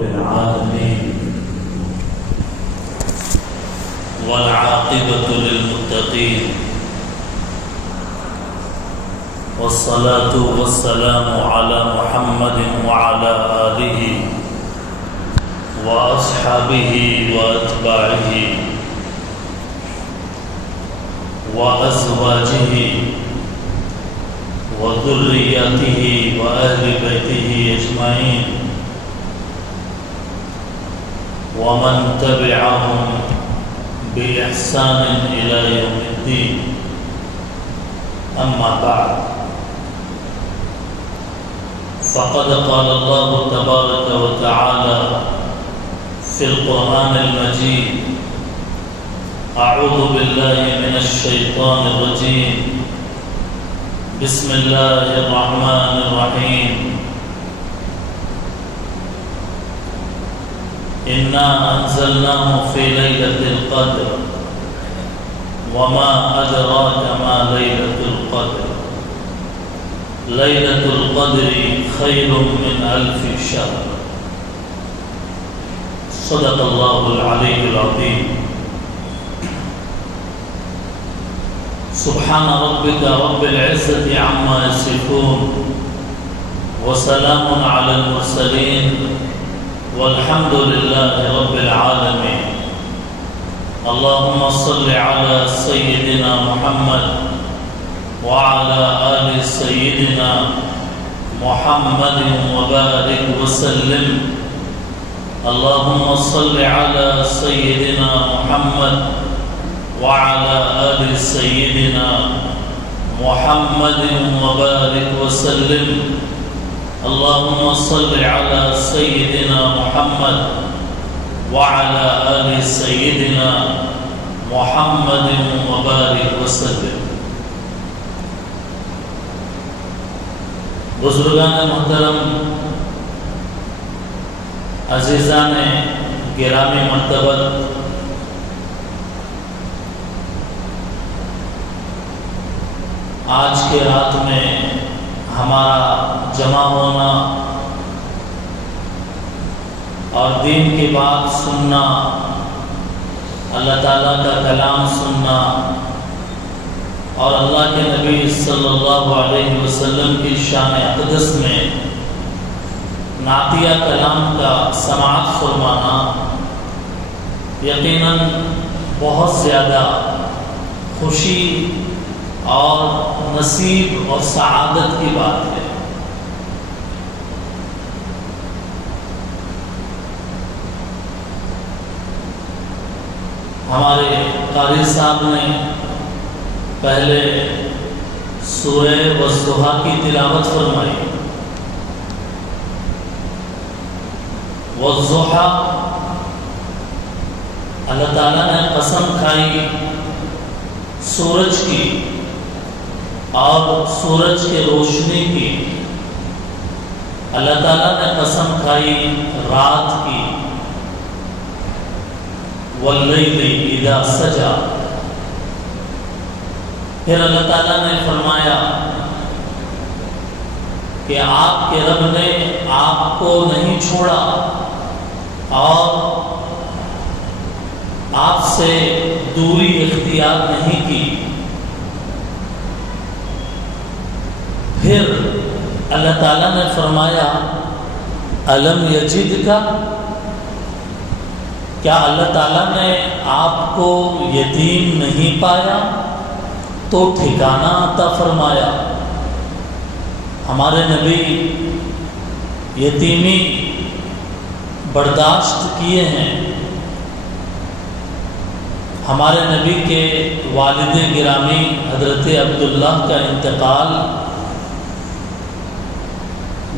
رب العالمين والعاقبة للمتقين والصلاة والسلام على محمد وعلى آله وأصحابه وأتباعه وأزواجه وذريته وأهل بيته أجمعين ومن تبعهم بإحسان إلى يوم الدين. أما بعد، فقد قال الله تبارك وتعالى في القرآن المجيد: أعوذ بالله من الشيطان الرجيم، بسم الله الرحمن الرحيم. إنا أنزلناه في ليلة القدر وما أدراك ما ليلة القدر ليلة القدر خير من 1000 شهر. صدق الله العلي العظيم. سبحان ربك رب العزة عما يصفون وسلام على المرسلين والحمد لله رب العالمين. اللهم صل على سيدنا محمد وعلى آل سيدنا محمد وبارك وسلم. اللهم صل على سيدنا محمد وعلى آل سيدنا محمد وبارك وسلم. اللهم صل على سيدنا محمد وعلى آل سيدنا محمد وبارك وسلم. بزرگان محترم، عزیزان گرامی مرتبت، آج کے رات میں ہمارا جمع ہونا اور دین کی بات سننا، اللہ تعالیٰ کا کلام سننا اور اللہ کے نبی صلی اللہ علیہ وسلم کی شان اقدس میں نعتیہ کلام کا سماعت فرمانا یقیناً بہت زیادہ خوشی اور نصیب اور سعادت کی بات ہے۔ ہمارے قاری صاحب نے پہلے سورہ والضحیٰ کی تلاوت فرمائی۔ والضحیٰ، اللہ تعالیٰ نے قسم کھائی سورج کی اور سورج کی روشنی کی، اللہ تعالیٰ نے قسم کھائی رات کی، واللیل اذا سجا۔ پھر اللہ تعالیٰ نے فرمایا کہ آپ کے رب نے آپ کو نہیں چھوڑا اور آپ سے دوری اختیار نہیں کی۔ پھر اللہ تعالیٰ نے فرمایا الم یجدک، کیا اللہ تعالیٰ نے آپ کو یتیم نہیں پایا تو ٹھکانہ عطا فرمایا۔ ہمارے نبی یتیمی برداشت کیے ہیں۔ ہمارے نبی کے والد گرامی حضرت عبداللہ کا انتقال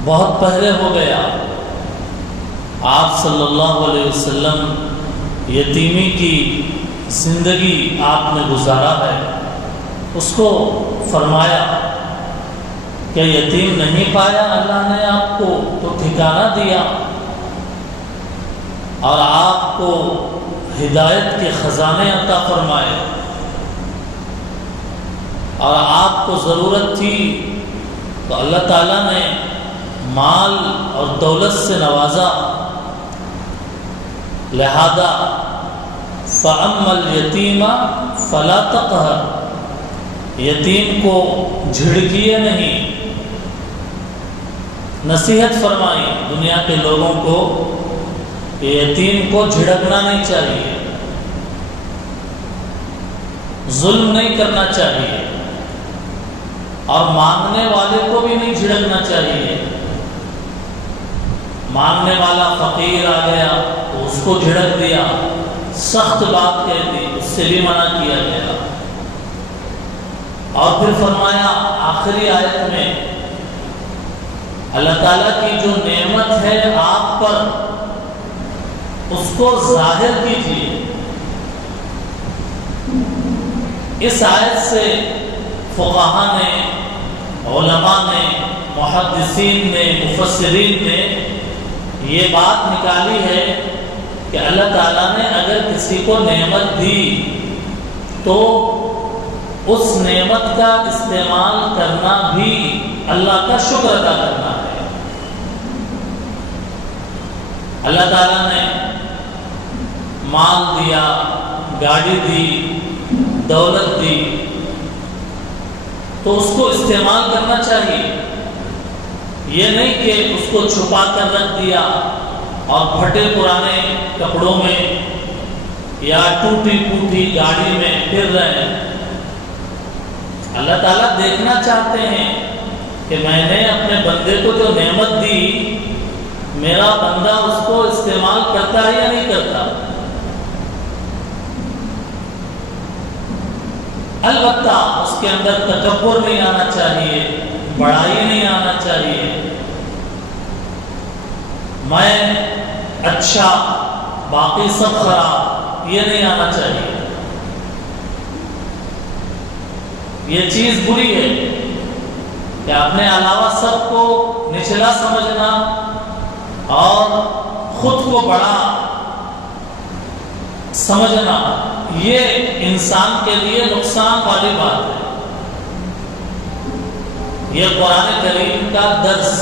بہت پہلے ہو گیا۔ آپ صلی اللہ علیہ وسلم یتیمی کی زندگی آپ نے گزارا ہے۔ اس کو فرمایا کہ یتیم نہیں پایا اللہ نے آپ کو تو ٹھکانہ دیا اور آپ کو ہدایت کے خزانے عطا فرمائے، اور آپ کو ضرورت تھی تو اللہ تعالیٰ نے مال اور دولت سے نوازا لہذا فَأَمَّا الْيَتِيمَ فَلَا تَقْهَرْ، یتیم کو جھڑکیے نہیں. نصیحت فرمائی دنیا کے لوگوں کو کہ یتیم کو جھڑکنا نہیں چاہیے، ظلم نہیں کرنا چاہیے، اور مانگنے والے کو بھی نہیں جھڑکنا چاہیے. مانگنے والا فقیر آ گیا تو اس کو جھڑک دیا، سخت بات کہہ دی، اس سے بھی منع کیا گیا. اور پھر فرمایا آخری آیت میں اللہ تعالیٰ کی جو نعمت ہے آپ پر اس کو ظاہر کیجیے. اس آیت سے فقہاء نے، علماء نے، محدثین نے، مفسرین نے یہ بات نکالی ہے کہ اللہ تعالیٰ نے اگر کسی کو نعمت دی تو اس نعمت کا استعمال کرنا بھی اللہ کا شکر ادا کرنا ہے. اللہ تعالیٰ نے مال دیا، گاڑی دی، دولت دی، تو اس کو استعمال کرنا چاہیے. یہ نہیں کہ اس کو چھپا کر رکھ دیا اور پھٹے پرانے کپڑوں میں یا ٹوٹی پھوٹی گاڑی میں پھر رہے ہیں. اللہ تعالیٰ دیکھنا چاہتے ہیں کہ میں نے اپنے بندے کو جو نعمت دی، میرا بندہ اس کو استعمال کرتا ہے یا نہیں کرتا. البتہ اس کے اندر تکبر نہیں آنا چاہیے، بڑائی نہیں آنا چاہیے. میں اچھا باقی سب خراب، یہ نہیں آنا چاہیے. یہ چیز بری ہے کہ اپنے علاوہ سب کو نچلا سمجھنا اور خود کو بڑا سمجھنا، یہ انسان کے لیے نقصان والی بات ہے. یہ قرآن کریم کا درس،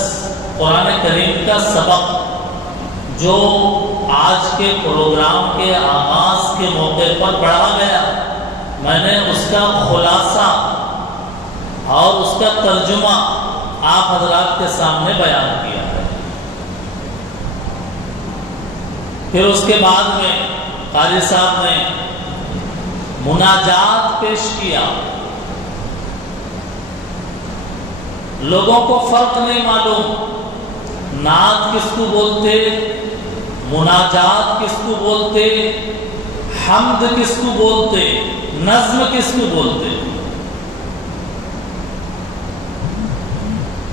قرآن کریم کا سبق جو آج کے پروگرام کے آغاز کے موقع پر پڑھا گیا، میں نے اس کا خلاصہ اور اس کا ترجمہ آپ حضرات کے سامنے بیان کیا ہے. پھر اس کے بعد میں قاری صاحب نے مناجات پیش کیا. لوگوں کو فرق نہیں معلوم، نعت کس کو بولتے، مناجات کس کو بولتے، حمد کس کو بولتے، نظم کس کو بولتے،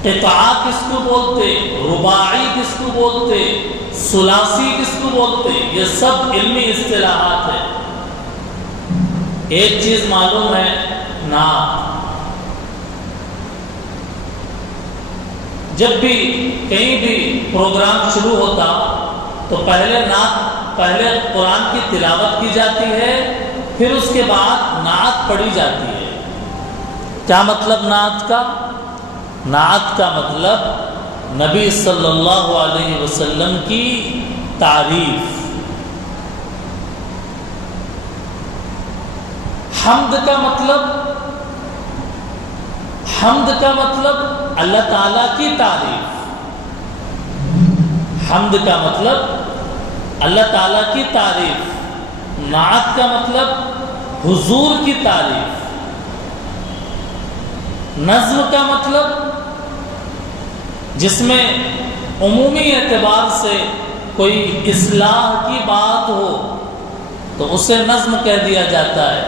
قطعہ کس کو بولتے، رباعی کس کو بولتے، ثلاثی کس کو بولتے. یہ سب علمی اصطلاحات ہیں. ایک چیز معلوم ہے، نعت. جب بھی کہیں بھی پروگرام شروع ہوتا تو پہلے قرآن کی تلاوت کی جاتی ہے، پھر اس کے بعد نعت پڑھی جاتی ہے. کیا مطلب نعت کا؟ نعت کا مطلب نبی صلی اللہ علیہ وسلم کی تعریف. حمد کا مطلب اللہ تعالیٰ کی تعریف. حمد کا مطلب اللہ تعالیٰ کی تعریف. نعت کا مطلب حضور کی تعریف. نظم کا مطلب جس میں عمومی اعتبار سے کوئی اصلاح کی بات ہو تو اسے نظم کہہ دیا جاتا ہے.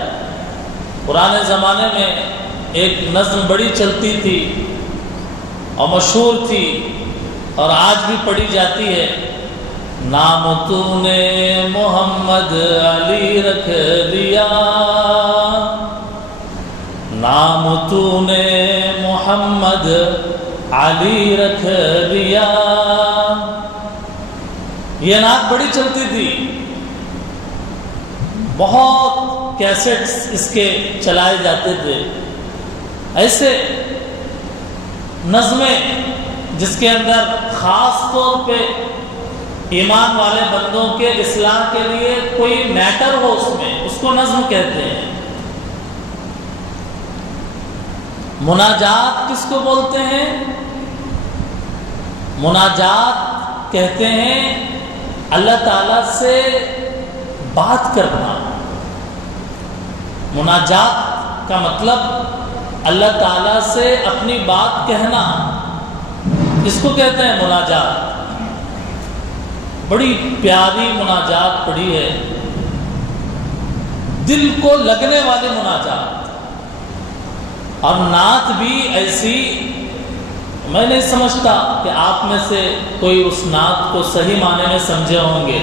پرانے زمانے میں ایک نظم بڑی چلتی تھی اور مشہور تھی اور آج بھی پڑھی جاتی ہے. نام تو نے محمد علی رکھ دیا، نام تو نے محمد علی رکھ دیا. یہ نعت بڑی چلتی تھی، بہت کیسٹس اس کے چلائے جاتے تھے. ایسے نظمیں جس کے اندر خاص طور پہ ایمان والے بندوں کے اصلاح کے لیے کوئی میٹر ہو اس میں، اس کو نظم کہتے ہیں۔ مناجات کس کو بولتے ہیں؟ مناجات کہتے ہیں اللہ تعالیٰ سے بات کرنا۔ مناجات کا مطلب اللہ تعالیٰ سے اپنی بات کہنا، اس کو کہتے ہیں مناجات۔ بڑی پیاری مناجات پڑھی ہے، دل کو لگنے والی مناجات۔ اور نعت بھی ایسی، میں نہیں سمجھتا کہ آپ میں سے کوئی اس نعت کو صحیح معنی میں سمجھے ہوں گے،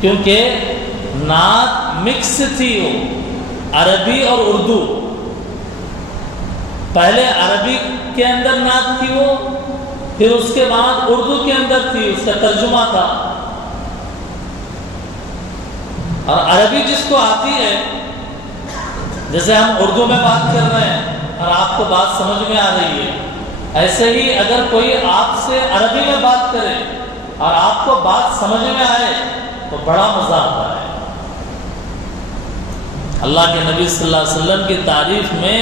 کیونکہ نعت مکس تھی، وہ عربی اور اردو۔ پہلے عربی کے اندر نعت تھی وہ، پھر اس کے بعد اردو کے اندر تھی، اس کا ترجمہ تھا۔ اور عربی جس کو آتی ہے، جیسے ہم اردو میں بات کر رہے ہیں اور آپ کو بات سمجھ میں آ رہی ہے، ایسے ہی اگر کوئی آپ سے عربی میں بات کرے اور آپ کو بات سمجھ میں آئے تو بڑا مزہ آتا ہے۔ اللہ کے نبی صلی اللہ علیہ وسلم کی تعریف میں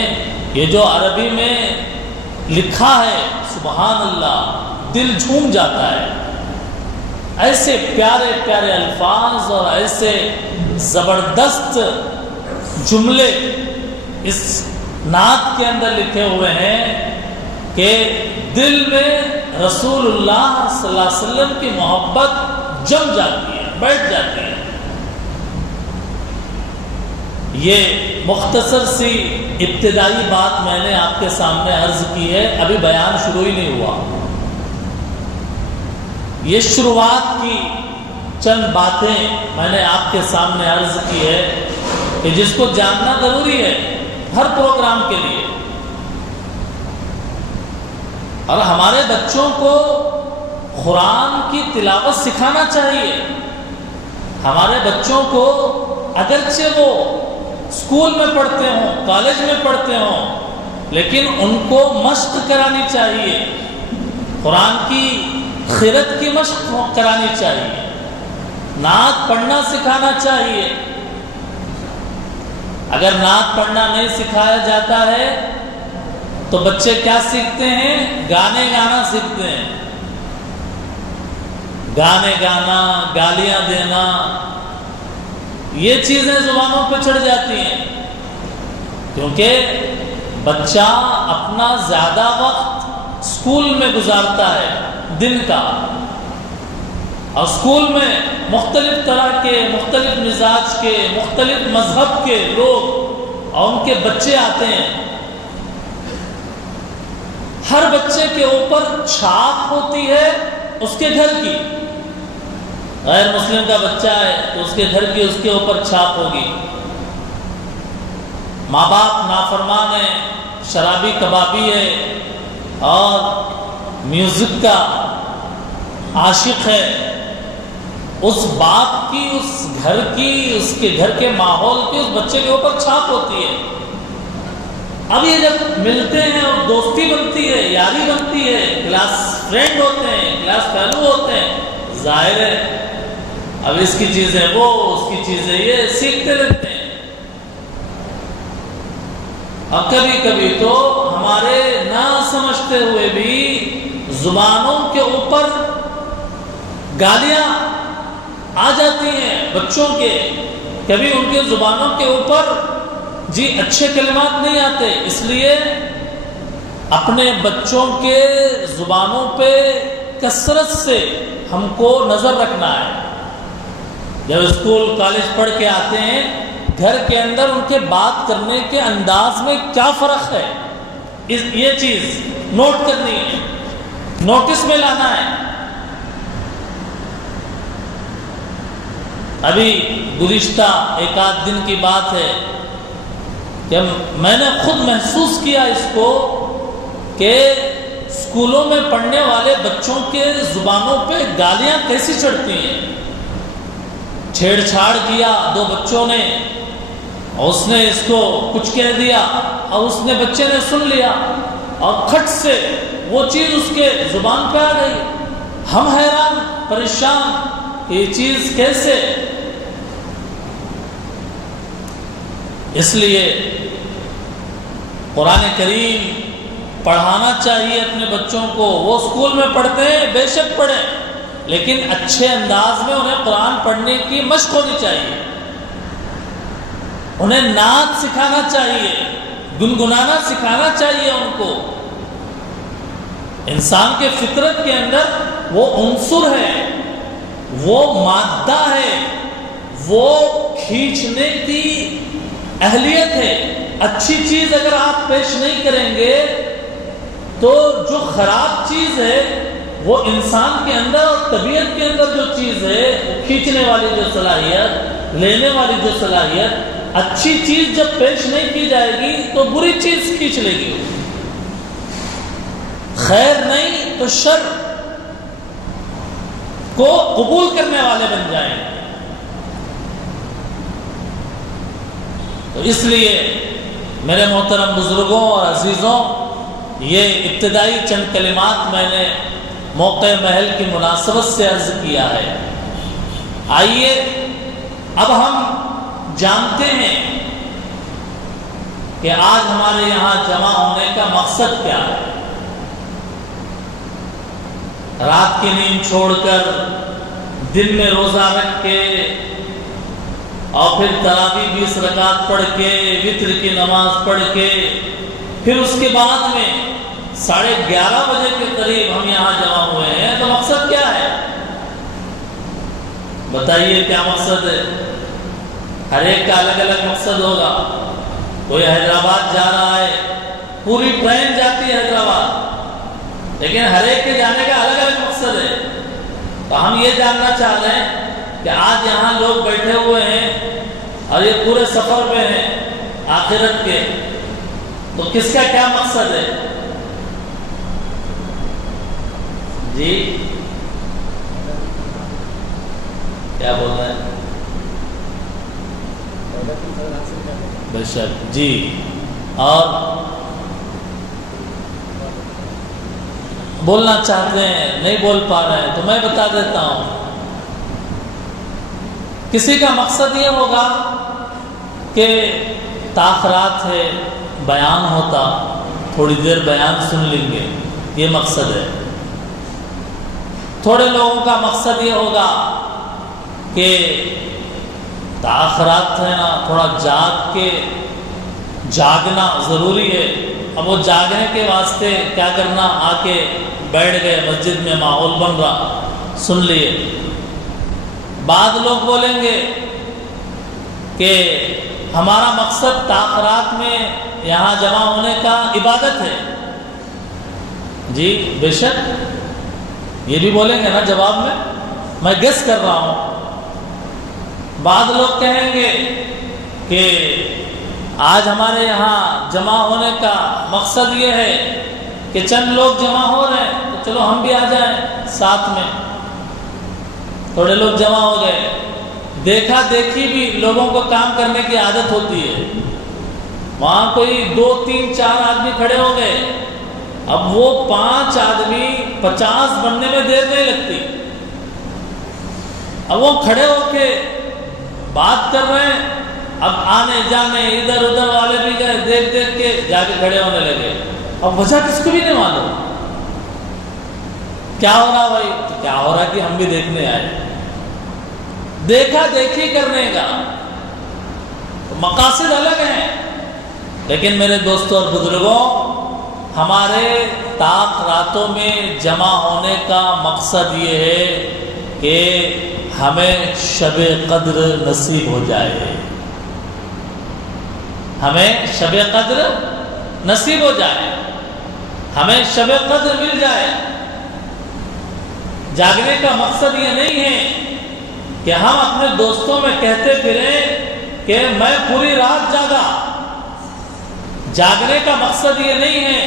یہ جو عربی میں لکھا ہے، سبحان اللہ، دل جھوم جاتا ہے۔ ایسے پیارے پیارے الفاظ اور ایسے زبردست جملے اس نعت کے اندر لکھے ہوئے ہیں کہ دل میں رسول اللہ صلی اللہ علیہ وسلم کی محبت جم جاتی ہے، بیٹھ جاتی ہے۔ یہ مختصر سی ابتدائی بات میں نے آپ کے سامنے عرض کی ہے، ابھی بیان شروع ہی نہیں ہوا۔ یہ شروعات کی چند باتیں میں نے آپ کے سامنے عرض کی ہے کہ جس کو جاننا ضروری ہے ہر پروگرام کے لیے۔ اور ہمارے بچوں کو قرآن کی تلاوت سکھانا چاہیے۔ ہمارے بچوں کو اگرچہ وہ اسکول میں پڑھتے ہوں، کالج میں پڑھتے ہوں، لیکن ان کو مشق کرانی چاہیے، قرآن کی خیرت کی مشق کرانی چاہیے، نعت پڑھنا سکھانا چاہیے۔ اگر نعت پڑھنا نہیں سکھایا جاتا ہے تو بچے کیا سیکھتے ہیں؟ گانے گانا سیکھتے ہیں۔ گانے گانا، گالیاں دینا، یہ چیزیں زبانوں پہ چڑھ جاتی ہیں، کیونکہ بچہ اپنا زیادہ وقت اسکول میں گزارتا ہے دن کا، اور اسکول میں مختلف طرح کے، مختلف مزاج کے، مختلف مذہب کے لوگ اور ان کے بچے آتے ہیں۔ ہر بچے کے اوپر چھاپ ہوتی ہے اس کے گھر کی۔ غیر مسلم کا بچہ ہے تو اس کے گھر کی اس کے اوپر چھاپ ہوگی۔ ماں باپ نافرمان ہے، شرابی کبابی ہے اور میوزک کا عاشق ہے، اس باپ کی، اس گھر کی، اس کے گھر کے ماحول کی اس بچے کے اوپر چھاپ ہوتی ہے۔ اب یہ جب ملتے ہیں اور دوستی بنتی ہے، یاری بنتی ہے، کلاس فرینڈ ہوتے ہیں، کلاس فیلو ہوتے ہیں، ظاہر ہے اب اس کی چیزیں وہ، اس کی چیزیں یہ سیکھتے رہتے ہیں۔ اب کبھی کبھی تو ہمارے نہ سمجھتے ہوئے بھی زبانوں کے اوپر گالیاں آ جاتی ہیں بچوں کے، کبھی ان کے زبانوں کے اوپر اچھے کلمات نہیں آتے، اس لیے اپنے بچوں کے زبانوں پہ کثرت سے ہم کو نظر رکھنا ہے۔ جب اسکول کالج پڑھ کے آتے ہیں، گھر کے اندر ان کے بات کرنے کے انداز میں کیا فرق ہے، یہ چیز نوٹ کرنی ہے، نوٹس میں لانا ہے۔ ابھی گزشتہ ایک آدھ دن کی بات ہے کہ میں نے خود محسوس کیا اس کو کہ اسکولوں میں پڑھنے والے بچوں کے زبانوں پہ گالیاں کیسی چڑھتی ہیں۔ چھیڑ چھاڑ کیا دو بچوں نے، اور اس نے اس کو کچھ کہہ دیا اور اس نے بچے نے سن لیا اور کھٹ سے وہ چیز اس کے زبان پہ آ گئی۔ ہم حیران پریشان یہ چیز کیسے. اس لیے قرآن کریم پڑھانا چاہیے اپنے بچوں کو. وہ اسکول میں پڑھتے ہیں، بے شک پڑھیں، لیکن اچھے انداز میں انہیں قرآن پڑھنے کی مشق ہونی چاہیے. انہیں نعت سکھانا چاہیے، گنگنانا سکھانا چاہیے ان کو. انسان کے فطرت کے اندر وہ عنصر ہے، وہ مادہ ہے، وہ کھینچنے کی اہلیت ہے. اچھی چیز اگر آپ پیش نہیں کریں گے تو جو خراب چیز ہے وہ انسان کے اندر اور طبیعت کے اندر جو چیز ہے، وہ کھینچنے والی جو صلاحیت، لینے والی جو صلاحیت، اچھی چیز جب پیش نہیں کی جائے گی تو بری چیز کھینچ لے گی. خیر نہیں تو شر کو قبول کرنے والے بن جائیں. تو اس لیے میرے محترم بزرگوں اور عزیزوں، یہ ابتدائی چند کلمات میں نے موقع محل کی مناسبت سے عرض کیا ہے. آئیے اب ہم جانتے ہیں کہ آج ہمارے یہاں جمع ہونے کا مقصد کیا ہے. رات کی نیند چھوڑ کر دن میں روزہ رکھ کے اور پھر تراویح 20 رکعت پڑھ کے وتر کی نماز پڑھ کے پھر اس کے بعد میں 11:30 بجے کے قریب ہم یہاں جمع ہوئے ہیں. تو مقصد کیا ہے؟ بتائیے کیا مقصد ہے؟ ہر ایک کا الگ الگ مقصد ہوگا. کوئی حیدرآباد جا رہا ہے، پوری ٹرین جاتی ہے حیدرآباد، لیکن ہر ایک کے جانے کا الگ الگ مقصد ہے. تو ہم یہ جاننا چاہ رہے ہیں کہ آج یہاں لوگ بیٹھے ہوئے ہیں اور یہ پورے سفر میں ہیں آخرت کے، تو کس کا کیا مقصد ہے؟ جی کیا بول رہے ہیں؟ بے شک جی. اور بولنا چاہتے ہیں نہیں بول پا رہے ہیں تو میں بتا دیتا ہوں. کسی کا مقصد یہ ہوگا کہ تاخرات ہے، بیان ہوتا، تھوڑی دیر بیان سن لیں گے، یہ مقصد ہے. تھوڑے لوگوں کا مقصد یہ ہوگا کہ تاخرات ہے نا، تھوڑا جاگنا ضروری ہے. اب وہ جاگنے کے واسطے کیا کرنا، آ کے بیٹھ گئے مسجد میں، ماحول بن رہا، سن لیے. بعض لوگ بولیں گے کہ ہمارا مقصد تاخرات میں یہاں جمع ہونے کا عبادت ہے. جی بے شک یہ بھی بولیں گے نا جواب میں گیس کر رہا ہوں. بعض لوگ کہیں گے کہ آج ہمارے یہاں جمع ہونے کا مقصد یہ ہے کہ چند لوگ جمع ہو رہے ہیں تو چلو ہم بھی آ جائیں ساتھ میں. تھوڑے لوگ جمع ہو گئے، دیکھا دیکھی بھی لوگوں کو کام کرنے کی عادت ہوتی ہے. وہاں کوئی 2 3 4 آدمی کھڑے ہو گئے، اب وہ 5 آدمی 50 بننے میں دیر نہیں لگتی. اب وہ کھڑے ہو کے بات کر رہے ہیں، اب آنے جانے ادھر ادھر والے بھی گئے، دیکھ دیکھ کے جا کے کھڑے ہونے لگے. اب وجہ کس کو بھی نہیں معلوم کیا ہو رہا. بھائی کیا ہو رہا کہ ہم بھی دیکھنے آئے. دیکھا دیکھی کرنے کا مقاصد الگ ہیں، لیکن میرے دوستوں اور بزرگوں، ہمارے تاخراتوں میں جمع ہونے کا مقصد یہ ہے کہ ہمیں شب قدر نصیب ہو جائے. ہمیں شب قدر نصیب ہو جائے، ہمیں شب قدر مل جائے. جاگنے کا مقصد یہ نہیں ہے کہ ہم اپنے دوستوں میں کہتے پھریں کہ میں پوری رات جاگا. جاگنے کا مقصد یہ نہیں ہے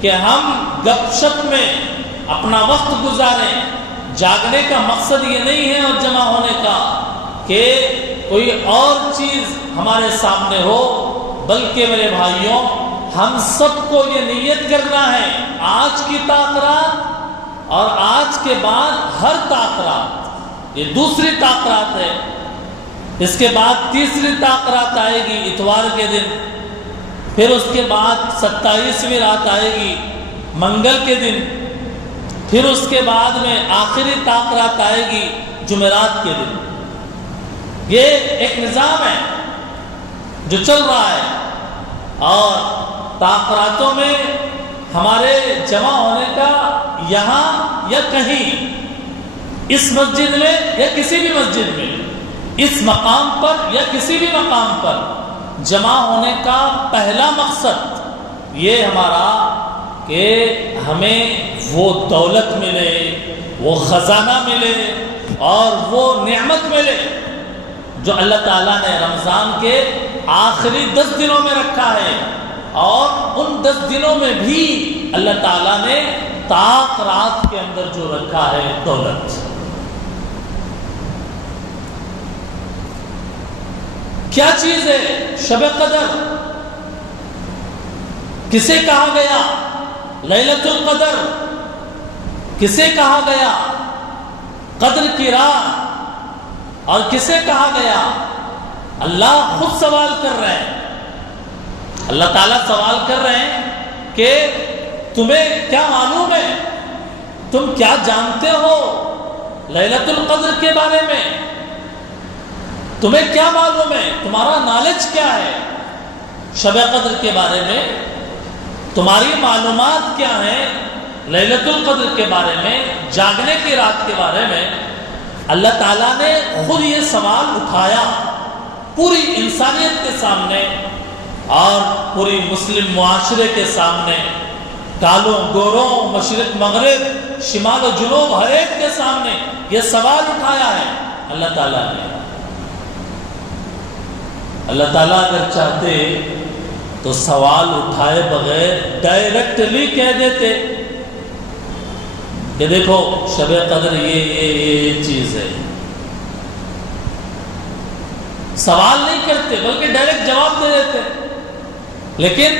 کہ ہم گپ شپ میں اپنا وقت گزاریں. جاگنے کا مقصد یہ نہیں ہے اور جمع ہونے کا کہ کوئی اور چیز ہمارے سامنے ہو، بلکہ میرے بھائیوں ہم سب کو یہ نیت کرنا ہے، آج کی تاخرات اور آج کے بعد ہر تاخرات، یہ دوسری تاخرات ہے، اس کے بعد تیسری تاخرات آئے گی اتوار کے دن، پھر اس کے بعد 27ویں رات آئے گی منگل کے دن، پھر اس کے بعد میں آخری تاخرات آئے گی جمعرات کے دن۔ یہ ایک نظام ہے جو چل رہا ہے، اور تاخراتوں میں ہمارے جمع ہونے کا یہاں یا کہیں، اس مسجد میں یا کسی بھی مسجد میں، اس مقام پر یا کسی بھی مقام پر جمع ہونے کا پہلا مقصد یہ ہمارا کہ ہمیں وہ دولت ملے، وہ خزانہ ملے، اور وہ نعمت ملے جو اللہ تعالیٰ نے رمضان کے آخری 10 دنوں میں رکھا ہے، اور ان 10 دنوں میں بھی اللہ تعالیٰ نے طاق رات کے اندر جو رکھا ہے دولت۔ کیا چیز ہے شب قدر؟ کسے کہا گیا لیلۃ القدر؟ کسے کہا گیا قدر کی رات؟ اور کسے کہا گیا؟ اللہ خود سوال کر رہے ہیں، اللہ تعالیٰ سوال کر رہے ہیں کہ تمہیں کیا معلوم ہے، تم کیا جانتے ہو لیلۃ القدر کے بارے میں؟ تمہیں کیا معلوم ہے، تمہارا نالج کیا ہے شب قدر کے بارے میں؟ تمہاری معلومات کیا ہیں لیلۃ القدر کے بارے میں، جاگنے کی رات کے بارے میں؟ اللہ تعالیٰ نے خود یہ سوال اٹھایا پوری انسانیت کے سامنے اور پوری مسلم معاشرے کے سامنے، کالوں گوروں، مشرق مغرب، شمال و جنوب، ہر ایک کے سامنے یہ سوال اٹھایا ہے اللہ تعالیٰ نے۔ اللہ تعالیٰ اگر چاہتے تو سوال اٹھائے بغیر ڈائریکٹلی کہہ دیتے کہ دیکھو شب قدر یہ چیز ہے۔ سوال نہیں کرتے بلکہ ڈائریکٹ جواب دے دیتے، لیکن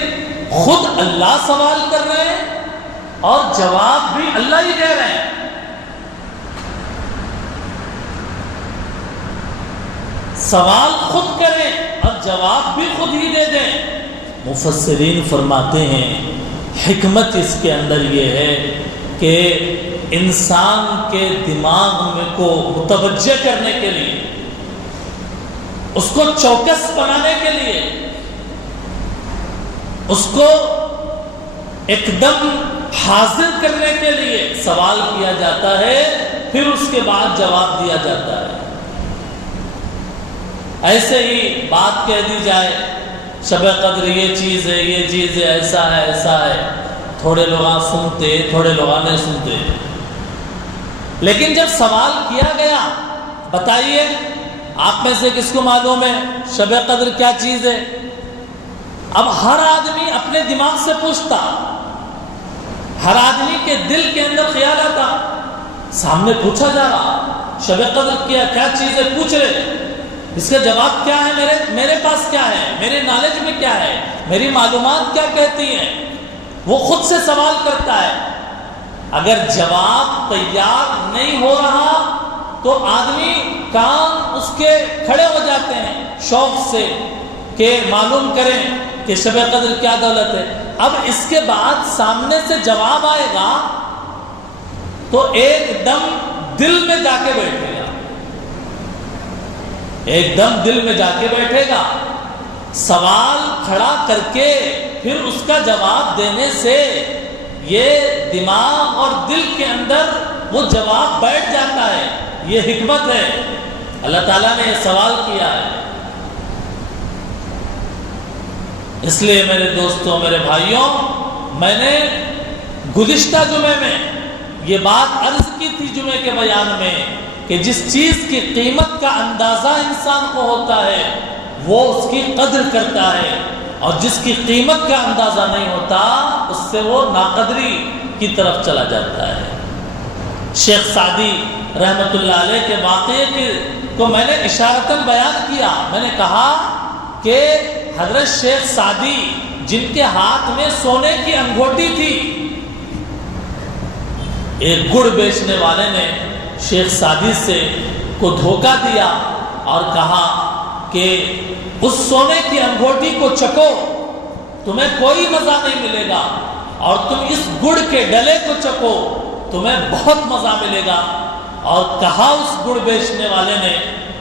خود اللہ سوال کر رہے ہیں اور جواب بھی اللہ ہی دے رہے ہیں۔ سوال خود کریں اور جواب بھی خود ہی دے دیں۔ مفسرین فرماتے ہیں حکمت اس کے اندر یہ ہے کہ انسان کے دماغ میں کو متوجہ کرنے کے لیے، اس کو چوکس بنانے کے لیے، اس کو ایک دم حاضر کرنے کے لیے سوال کیا جاتا ہے، پھر اس کے بعد جواب دیا جاتا ہے۔ ایسے ہی بات کہہ دی جائے شب قدر یہ چیز ہے، یہ چیز ہے، ایسا ہے، ایسا ہے، تھوڑے لوگ سنتے، تھوڑے لوگ نہیں سنتے، لیکن جب سوال کیا گیا بتائیے آپ میں سے کس کو معلوم ہے شب قدر کیا چیز ہے؟ اب ہر آدمی اپنے دماغ سے پوچھتا، ہر آدمی کے دل کے اندر خیال آتا، سامنے پوچھا جا رہا شب قدر کیا چیز ہے، پوچھ رہے، اس کا جواب کیا ہے، میرے پاس کیا ہے، میرے نالج میں کیا ہے، میری معلومات کیا کہتی ہیں؟ وہ خود سے سوال کرتا ہے۔ اگر جواب تیار نہیں ہو رہا تو آدمی کان اس کے کھڑے ہو جاتے ہیں شوق سے کہ معلوم کریں کہ شب قدر کیا دولت ہے۔ اب اس کے بعد سامنے سے جواب آئے گا تو ایک دم دل میں جا کے بیٹھے گا، ایک دم دل میں جا کے بیٹھے گا۔ سوال کھڑا کر کے پھر اس کا جواب دینے سے یہ دماغ اور دل کے اندر وہ جواب بیٹھ جاتا ہے۔ یہ حکمت ہے، اللہ تعالیٰ نے یہ سوال کیا ہے۔ اس لیے میرے دوستوں، میرے بھائیوں، میں نے گزشتہ جمعے میں یہ بات عرض کی تھی جمعے کے بیان میں کہ جس چیز کی قیمت کا اندازہ انسان کو ہوتا ہے وہ اس کی قدر کرتا ہے، اور جس کی قیمت کا اندازہ نہیں ہوتا اس سے وہ ناقدری کی طرف چلا جاتا ہے۔ شیخ سعدی رحمت اللہ علیہ کے واقعے کو میں نے اشارتاً بیان کیا۔ میں نے کہا کہ حضرت شیخ سعدی جن کے ہاتھ میں سونے کی انگوٹھی تھی، ایک گڑ بیچنے والے نے شیخ سعدی سے کو دھوکہ دیا اور کہا کہ اس سونے کی انگوٹھی کو چکو، تمہیں کوئی مزہ نہیں ملے گا، اور تم اس گڑ کے ڈلے کو چکو، تمہیں بہت مزہ ملے گا۔ اور کہا اس گڑ بیچنے والے نے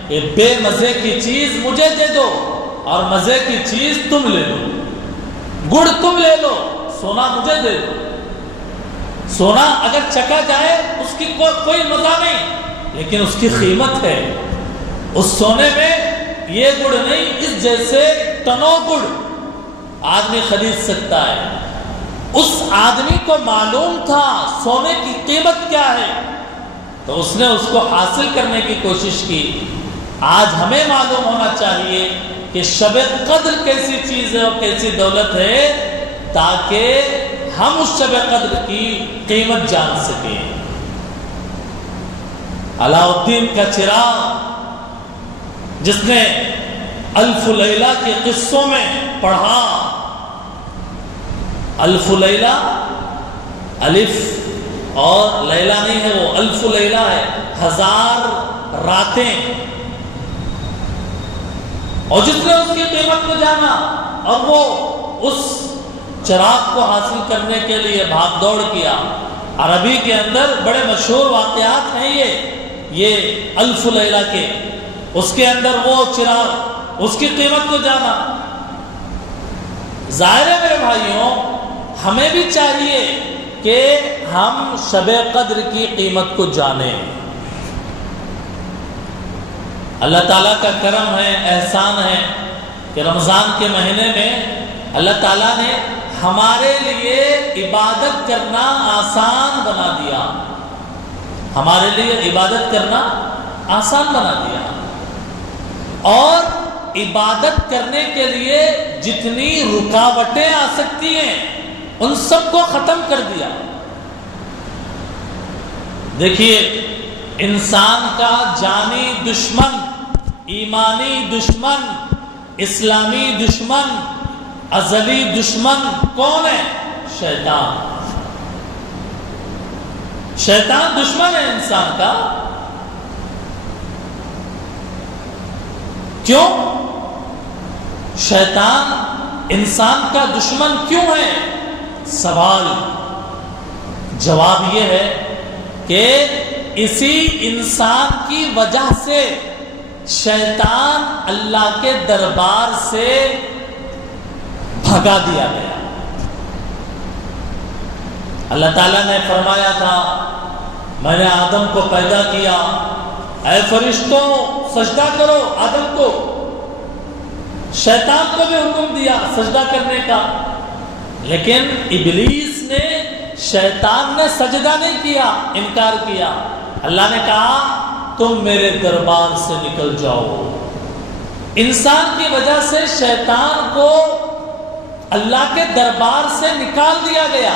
کہ بے مزے کی چیز مجھے دے دو اور مزے کی چیز تم لے لو، گڑ تم لے لو، سونا مجھے دے دو۔ سونا اگر چکا جائے اس کی کوئی مزہ نہیں، لیکن اس کی قیمت ہے۔ اس سونے میں یہ گڑ نہیں، اس جیسے ٹنوں گڑ آدمی خرید سکتا ہے۔ اس آدمی کو معلوم تھا سونے کی قیمت کیا ہے، تو اس نے اس کو حاصل کرنے کی کوشش کی۔ آج ہمیں معلوم ہونا چاہیے کہ شب قدر کیسی چیز ہے اور کیسی دولت ہے، تاکہ ہم اس شب قدر کی قیمت جان سکیں۔ علاء الدین کا چراغ جس نے الف لیلہ کے قصوں میں پڑھا، الف لیلہ، الف اور لیلہ نہیں ہے، وہ الف لیلہ ہے، 1000 راتیں، اور جس نے اس کی قیمت کو جانا اور وہ اس چراغ کو حاصل کرنے کے لیے بھاگ دوڑ کیا۔ عربی کے اندر بڑے مشہور واقعات ہیں یہ الف لیلہ کے، اس کے اندر وہ چراغ، اس کی قیمت کو جانا۔ ظاہر ہے میرے بھائیوں، ہمیں بھی چاہیے کہ ہم شب قدر کی قیمت کو جانیں۔ اللہ تعالیٰ کا کرم ہے، احسان ہے کہ رمضان کے مہینے میں اللہ تعالیٰ نے ہمارے لیے عبادت کرنا آسان بنا دیا، ہمارے لیے عبادت کرنا آسان بنا دیا، اور عبادت کرنے کے لیے جتنی رکاوٹیں آ سکتی ہیں ان سب کو ختم کر دیا۔ دیکھیے، انسان کا جانی دشمن، ایمانی دشمن، اسلامی دشمن، ازلی دشمن کون ہے؟ شیطان۔ شیطان دشمن ہے انسان کا۔ کیوں؟ شیطان انسان کا دشمن کیوں ہے؟ سوال، جواب یہ ہے کہ اسی انسان کی وجہ سے شیطان اللہ کے دربار سے بھگا دیا گیا۔ اللہ تعالیٰ نے فرمایا تھا، میں نے آدم کو پیدا کیا، اے فرشتوں سجدہ کرو آدم کو۔ شیطان کو بھی حکم دیا سجدہ کرنے کا، لیکن ابلیس نے، شیطان نے سجدہ نہیں کیا، انکار کیا۔ اللہ نے کہا تم میرے دربار سے نکل جاؤ۔ انسان کی وجہ سے شیطان کو اللہ کے دربار سے نکال دیا گیا،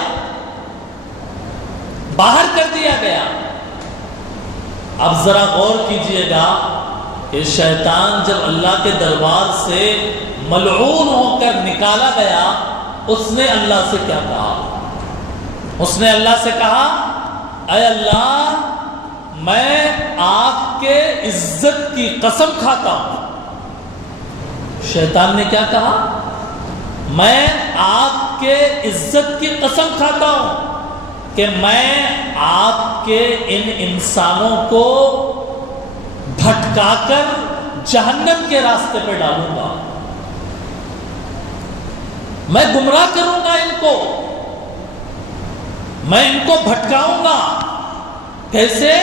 باہر کر دیا گیا۔ اب ذرا غور کیجئے گا کہ شیطان جب اللہ کے دربار سے ملعون ہو کر نکالا گیا، اس نے اللہ سے کیا کہا؟ اس نے اللہ سے کہا، اے اللہ، میں آپ کے عزت کی قسم کھاتا ہوں۔ شیطان نے کیا کہا؟ میں آپ کے عزت کی قسم کھاتا ہوں کہ میں آپ کے ان انسانوں کو بھٹکا کر جہنم کے راستے پہ ڈالوں گا، میں گمراہ کروں گا ان کو، میں ان کو بھٹکاؤں گا۔ کیسے؟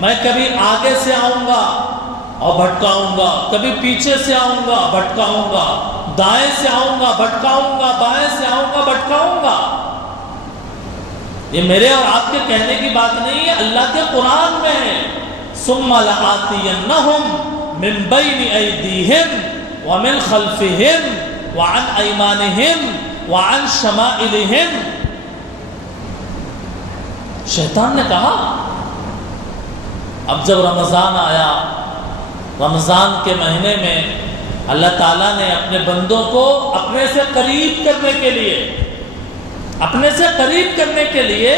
میں کبھی آگے سے آؤں گا اور بھٹکاؤں گا، کبھی پیچھے سے آؤں گا بھٹکاؤں گا، دائیں سے آؤں گا بھٹکاؤں گا، بائیں سے آؤں گا بھٹکاؤں گا۔ یہ میرے اور آپ کے کہنے کی بات نہیں ہے، اللہ کے قرآن میں ہے، ثم لآتینہم من بین ایدیہم ومن خلفہم وعن ایمانہم وعن شمائلہم۔ شیطان نے کہا۔ اب جب رمضان آیا، رمضان کے مہینے میں اللہ تعالیٰ نے اپنے بندوں کو اپنے سے قریب کرنے کے لیے، اپنے سے قریب کرنے کے لیے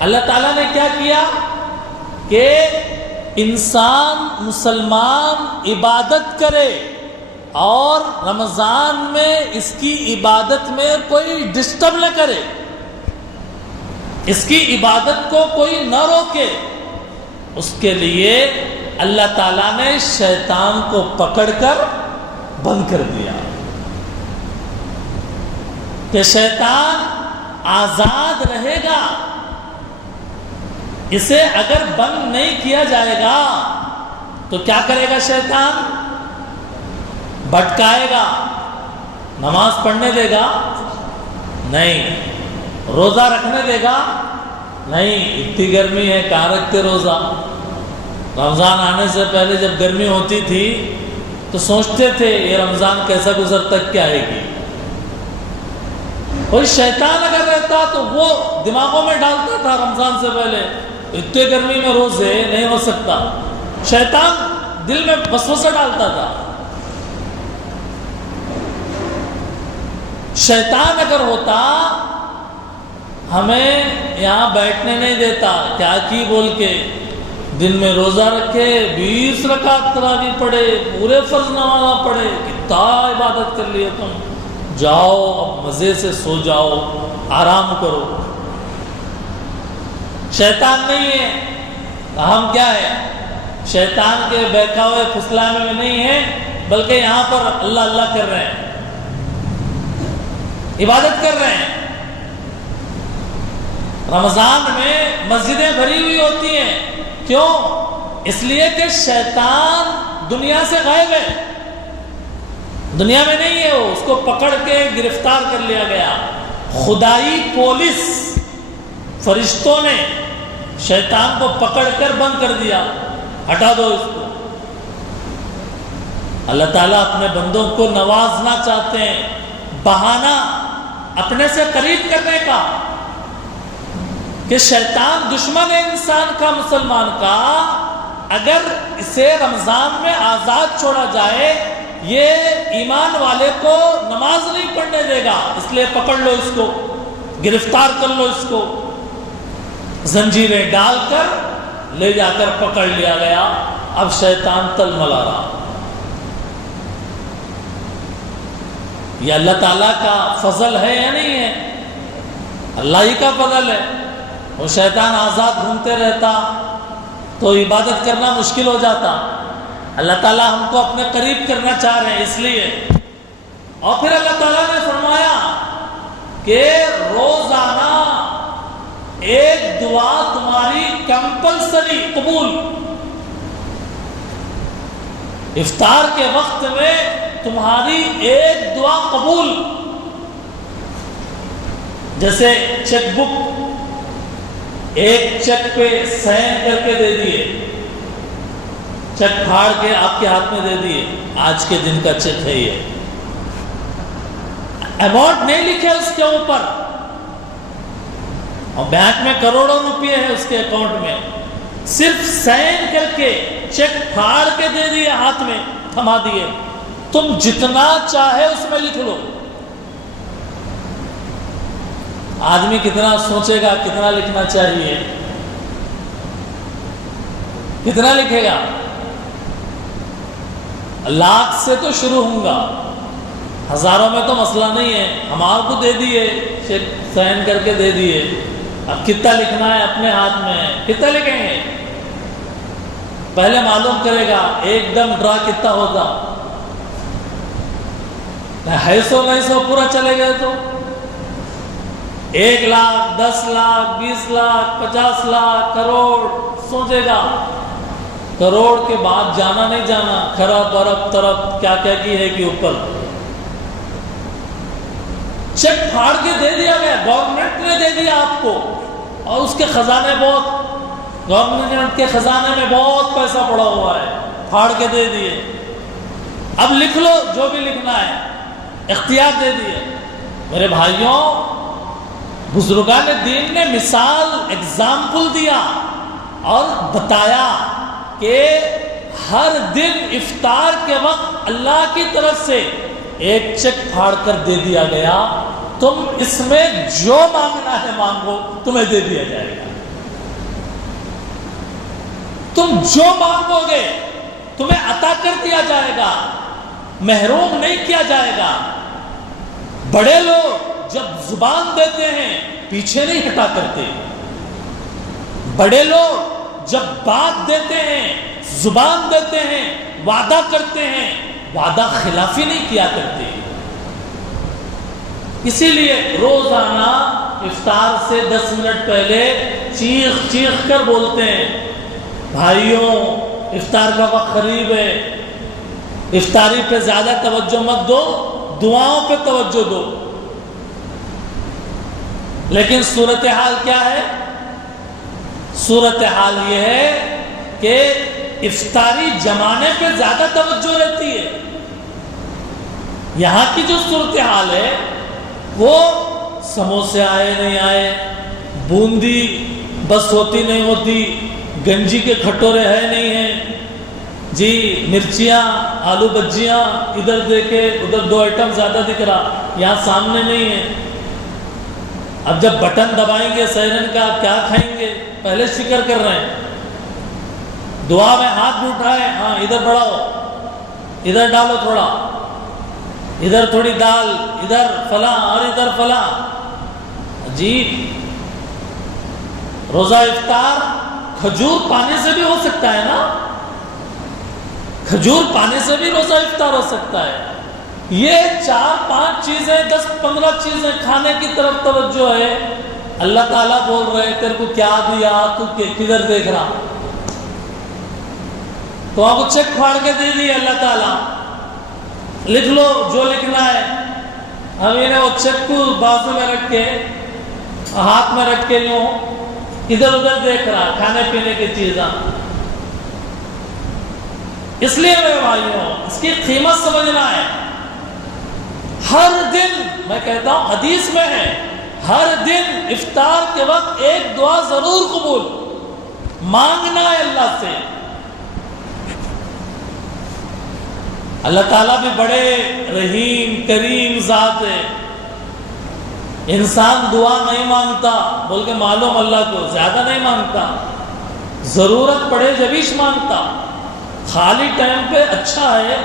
اللہ تعالیٰ نے کیا کیا کہ انسان مسلمان عبادت کرے اور رمضان میں اس کی عبادت میں کوئی ڈسٹرب نہ کرے، اس کی عبادت کو کوئی نہ روکے۔ اس کے لیے اللہ تعالیٰ نے شیطان کو پکڑ کر بند کر دیا کہ شیطان آزاد رہے گا، اسے اگر بند نہیں کیا جائے گا تو کیا کرے گا شیطان؟ بھٹکائے گا۔ نماز پڑھنے دے گا؟ نہیں۔ روزہ رکھنے دے گا؟ نہیں۔ اتنی گرمی ہے کہاں رکھتے روزہ؟ رمضان آنے سے پہلے جب گرمی ہوتی تھی تو سوچتے تھے یہ رمضان کیسا گزر تک کیا آئے گی۔ کوئی شیطان اگر رہتا تو وہ دماغوں میں ڈالتا تھا رمضان سے پہلے اتنے گرمی میں روزے نہیں ہو سکتا، شیطان دل میں وسوسہ ڈالتا تھا۔ شیطان اگر ہوتا ہمیں یہاں بیٹھنے نہیں دیتا، کیا کی بول کے دن میں روزہ رکھے، 20 رکعت تراویح پڑھے، پورے فرض نمازاں پڑھے، کتنا عبادت کر لیے تم، جاؤ اب مزے سے سو جاؤ، آرام کرو۔ شیطان نہیں ہے، ہم کیا ہے؟ شیطان کے بہکاوے پھسلانے میں نہیں ہے، بلکہ یہاں پر اللہ اللہ کر رہے ہیں، عبادت کر رہے ہیں۔ رمضان میں مسجدیں بھری ہوئی ہوتی ہیں، کیوں؟ اس لیے کہ شیطان دنیا سے غائب ہے، دنیا میں نہیں ہے، وہ اس کو پکڑ کے گرفتار کر لیا گیا۔ خدائی پولیس فرشتوں نے شیطان کو پکڑ کر بند کر دیا، ہٹا دو اس کو۔ اللہ تعالیٰ اپنے بندوں کو نوازنا چاہتے ہیں، بہانہ اپنے سے قریب کرنے کا، کہ شیطان دشمن ہے انسان کا، مسلمان کا، اگر اسے رمضان میں آزاد چھوڑا جائے یہ ایمان والے کو نماز نہیں پڑھنے دے گا، اس لیے پکڑ لو اس کو، گرفتار کر لو اس کو۔ زنجیریں ڈال کر لے جا کر پکڑ لیا گیا، اب شیطان تل ملا رہا۔ یہ اللہ تعالیٰ کا فضل ہے یا نہیں ہے؟ اللہ ہی کا فضل ہے۔ وہ شیطان آزاد گھومتے رہتا تو عبادت کرنا مشکل ہو جاتا۔ اللہ تعالیٰ ہم کو اپنے قریب کرنا چاہ رہے ہیں اس لیے۔ اور پھر اللہ تعالیٰ نے فرمایا کہ روزانہ ایک دعا تمہاری کمپلسری قبول، افطار کے وقت میں تمہاری ایک دعا قبول۔ جیسے چیک بک، ایک چیک پہ سائن کر کے دے دیے، چیک پھاڑ کے آپ کے ہاتھ میں دے دیے، آج کے دن کا چیک ہے یہ، اماؤنٹ نہیں لکھے اس کے اوپر، اور بینک میں کروڑوں روپے ہیں اس کے اکاؤنٹ میں، صرف سائن کر کے چیک پھاڑ کے دے دیے، ہاتھ میں تھما دیے، تم جتنا چاہے اس میں لکھ لو۔ آدمی کتنا سوچے گا کتنا لکھنا چاہیے، کتنا لکھے گا؟ لاکھ سے تو شروع ہوں گا، ہزاروں میں تو مسئلہ نہیں ہے۔ ہمارے کو دے دیے، چیک سائن کر کے دے دیے، اب کتنا لکھنا ہے اپنے ہاتھ میں ہے، کتنا لکھیں گے؟ پہلے معلوم کرے گا ایک دم ڈرا کتنا ہوگا، 250 پورا چلے گئے تو 1 لاکھ 10 لاکھ 20 لاکھ 50 لاکھ کروڑ سوچے گا۔ کروڑ کے بعد جانا نہیں جانا، خراب ارب ترب کیا کیا کی ہے کہ اوپر چیک پھاڑ کے دے دیا گیا، گورنمنٹ نے دے دیا آپ کو، اور اس کے خزانے بہت، گورنمنٹ کے خزانے میں بہت پیسہ پڑا ہوا ہے، پھاڑ کے دے دیے، اب لکھ لو جو بھی لکھنا ہے، اختیار دے دیے۔ میرے بھائیوں، بزرگان دین نے مثال، اگزامپل دیا اور بتایا کہ ہر دن افطار کے وقت اللہ کی طرف سے ایک چیک پھاڑ کر دے دیا گیا، تم اس میں جو مانگنا ہے مانگو، تمہیں دے دیا جائے گا۔ تم جو مانگو گے تمہیں عطا کر دیا جائے گا، محروم نہیں کیا جائے گا۔ بڑے لوگ جب زبان دیتے ہیں پیچھے نہیں ہٹا کرتے، بڑے لوگ جب بات دیتے ہیں، زبان دیتے ہیں، وعدہ کرتے ہیں، وعدہ خلافی نہیں کیا کرتے۔ اسی لیے روزانہ افطار سے 10 منٹ پہلے چیخ چیخ کر بولتے ہیں، بھائیوں افطار کا وقت قریب ہے، افطاری پہ زیادہ توجہ مت دو، دعاؤں پہ توجہ دو۔ لیکن صورتحال کیا ہے؟ صورتحال یہ ہے کہ افطاری جمانے پہ زیادہ توجہ رہتی ہے۔ یہاں کی جو صورتحال ہے وہ سموسے آئے نہیں آئے، بوندی بس ہوتی نہیں ہوتی، گنجی کے کھٹورے ہے نہیں ہیں، جی مرچیاں آلو بجیاں ادھر دیکھے ادھر 2 آئٹم زیادہ دکھ رہا، یہاں سامنے نہیں ہے۔ اب جب بٹن دبائیں گے سیرن کا کیا کھائیں گے، پہلے فکر کر رہے ہیں۔ دعا میں ہاتھ بھی اٹھائے، ہاں ادھر بڑھاؤ، ادھر ڈالو تھوڑا، ادھر تھوڑی دال، ادھر فلاں اور ادھر فلاں۔ جی روزہ افطار کھجور پانے سے بھی ہو سکتا ہے نا، کھجور پانے سے بھی روزہ افطار ہو سکتا ہے۔ یہ 4-5 چیزیں 10-15 چیزیں کھانے کی طرف توجہ ہے۔ اللہ تعالیٰ بول رہے تیرے کو کیا دیا، تو کدھر دیکھ رہا؟ تو آپ کو چیک پھاڑ کے دے دی اللہ تعالیٰ، لکھ لو جو لکھنا ہے۔ ہم انہیں وہ چیک کو بازو میں رکھ کے ہاتھ میں رکھ کے یوں ادھر ادھر دیکھ رہا کھانے پینے کی چیزاں۔ اس لیے میرے بھائیوں اس کی قیمت سمجھنا ہے۔ ہر دن میں کہتا ہوں حدیث میں ہے، ہر دن افطار کے وقت ایک دعا ضرور قبول مانگنا ہے اللہ سے۔ اللہ تعالیٰ بھی بڑے رحیم کریم ذات ہے۔ انسان دعا نہیں مانگتا بول کے معلوم اللہ کو زیادہ نہیں مانگتا، ضرورت پڑے جبیش مانگتا۔ خالی ٹائم پہ اچھا ہے،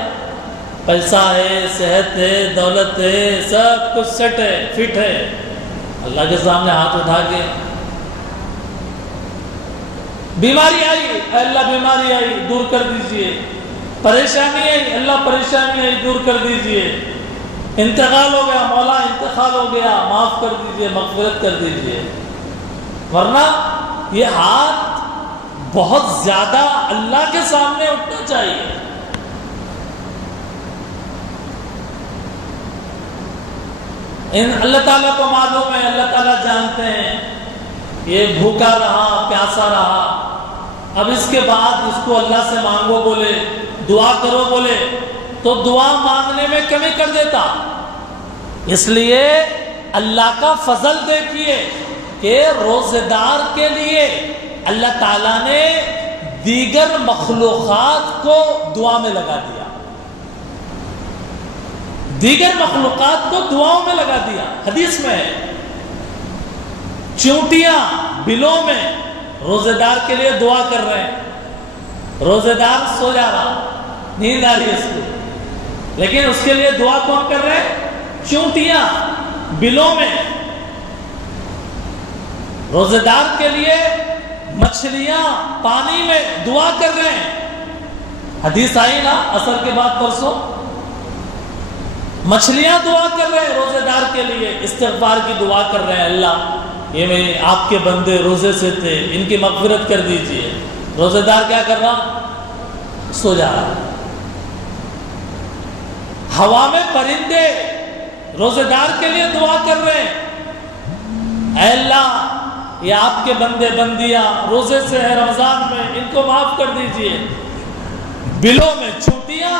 پیسہ ہے، صحت ہے، دولت ہے، سب کچھ سیٹ ہے، فٹ ہے، اللہ کے سامنے ہاتھ اٹھا کے بیماری آئی اللہ بیماری آئی دور کر دیجئے، پریشانی آئی اللہ پریشانی آئی دور کر دیجئے، انتقال ہو گیا مولا انتقال ہو گیا معاف کر دیجئے مغفرت کر دیجئے۔ ورنہ یہ ہاتھ بہت زیادہ اللہ کے سامنے اٹھنا چاہیے۔ اللہ تعالیٰ کو معلوم ہے، اللہ تعالیٰ جانتے ہیں یہ بھوکا رہا پیاسا رہا، اب اس کے بعد اس کو اللہ سے مانگو بولے، دعا کرو بولے تو دعا مانگنے میں کمی کر دیتا۔ اس لیے اللہ کا فضل دیکھیے کہ روزے دار کے لیے اللہ تعالیٰ نے دیگر مخلوقات کو دعا میں لگا دیا، دیگر مخلوقات کو دعاؤں میں لگا دیا۔ حدیث میں ہے چونٹیاں بلوں میں روزے دار کے لیے دعا کر رہے ہیں، روزے دار سو جا رہا نیند آ رہی ہے اس کو، لیکن اس کے لیے دعا کون کر رہے ہیں؟ چونٹیاں بلوں میں۔ روزے دار کے لیے مچھلیاں پانی میں دعا کر رہے ہیں۔ حدیث آئی نا عصر کے بعد پرسوں، مچھلیاں دعا کر رہے ہیں روزے دار کے لیے، استغفار کی دعا کر رہے ہیں، اللہ یہ میں آپ کے بندے روزے سے تھے ان کی مغفرت کر دیجئے۔ روزے دار کیا کر رہا؟ سو جا رہا۔ ہوا میں پرندے روزے دار کے لیے دعا کر رہے ہیں، اے اللہ یہ آپ کے بندے بندیاں روزے سے ہے رمضان میں، ان کو معاف کر دیجئے۔ بلوں میں چونٹیاں،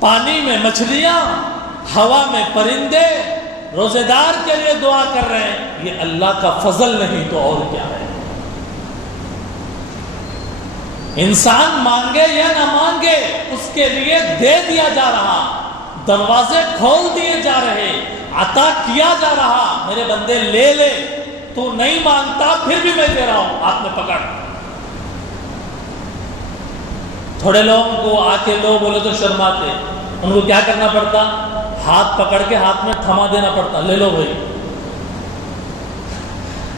پانی میں مچھلیاں، ہوا میں پرندے روزے دار کے لیے دعا کر رہے ہیں، یہ اللہ کا فضل نہیں تو اور کیا ہے۔ انسان مانگے یا نہ مانگے اس کے لیے دے دیا جا رہا، دروازے کھول دیے جا رہے، عطا کیا جا رہا۔ میرے بندے لے لے، تو نہیں مانگتا پھر بھی میں دے رہا ہوں، آپ نے پکڑ۔ تھوڑے لوگوں کو آ کے لو بولے تو شرماتے، ان کو کیا کرنا پڑتا؟ ہاتھ پکڑ کے ہاتھ میں تھما دینا پڑتا، لے لو بھائی۔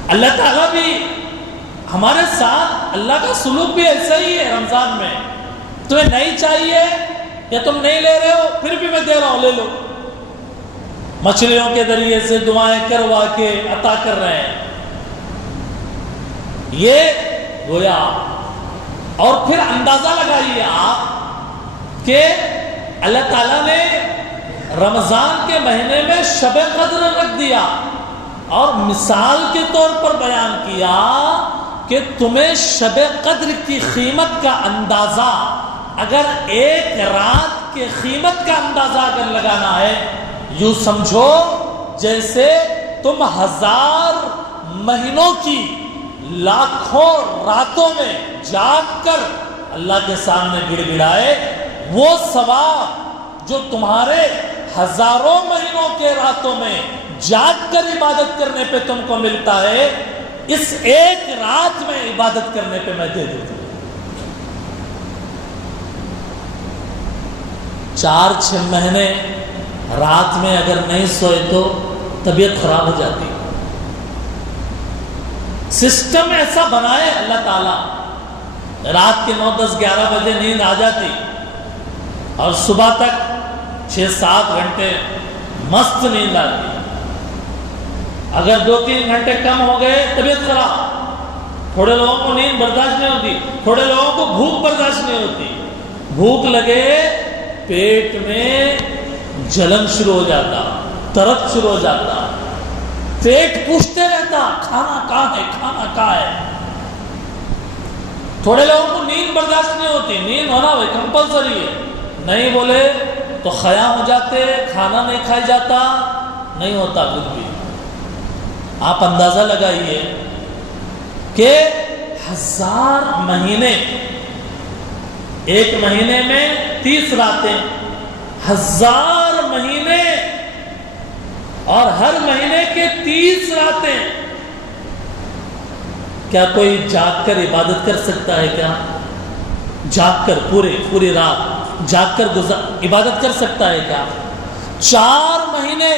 اللہ تعالیٰ بھی ہمارے ساتھ، اللہ کا سلوک بھی ایسا ہی ہے۔ رمضان میں تمہیں نہیں چاہیے یا تم نہیں لے رہے ہو، پھر بھی میں دے رہا ہوں، لے لو۔ مچھلیوں کے ذریعے سے دعائیں کروا کے عطا کر رہے ہیں، یہ گویا۔ اور پھر اندازہ لگائیے آپ کہ اللہ تعالیٰ نے رمضان کے مہینے میں شب قدر رکھ دیا اور مثال کے طور پر بیان کیا کہ تمہیں شب قدر کی قیمت کا اندازہ، اگر ایک رات کے قیمت کا اندازہ اگر لگانا ہے، یوں سمجھو جیسے تم 1000 مہینوں کی لاکھوں راتوں میں جاگ کر اللہ کے سامنے گڑ گڑائے، وہ ثواب جو تمہارے ہزاروں مہینوں کے راتوں میں جاگ کر عبادت کرنے پہ تم کو ملتا ہے، اس ایک رات میں عبادت کرنے پہ میں دے دیتا ہوں۔ 4-6 مہینے رات میں اگر نہیں سوئے تو طبیعت خراب ہو جاتی۔ سسٹم ایسا بنائے اللہ تعالیٰ، رات کے 9, 10, 11 بجے نیند آ جاتی اور صبح تک 6-7 گھنٹے مست نیند آتی۔ اگر 2-3 گھنٹے کم ہو گئے طبیعت خراب۔ تھوڑے لوگوں کو نیند برداشت نہیں ہوتی، تھوڑے لوگوں کو بھوک برداشت نہیں ہوتی۔ بھوک لگے پیٹ میں جلن شروع ہو جاتا، درد شروع ہو جاتا، پیٹ پوچھتے رہتا کھانا کہاں ہے، کھانا کہاں ہے۔ تھوڑے لوگوں کو نیند برداشت نہیں ہوتی، نیند ہونا بھائی کمپلسری ہے، نہیں بولے تو خیام ہو جاتے، کھانا نہیں کھایا جاتا، نہیں ہوتا کچھ بھی۔ آپ اندازہ لگائیے کہ 1000 مہینے، ایک مہینے میں 30 راتیں، 1000 مہینے اور ہر مہینے کے 30 راتیں۔ کیا کوئی جاگ کر عبادت کر سکتا ہے؟ کیا جاگ کر پوری رات جاگ کر عبادت کر سکتا ہے کیا؟ 4 مہینے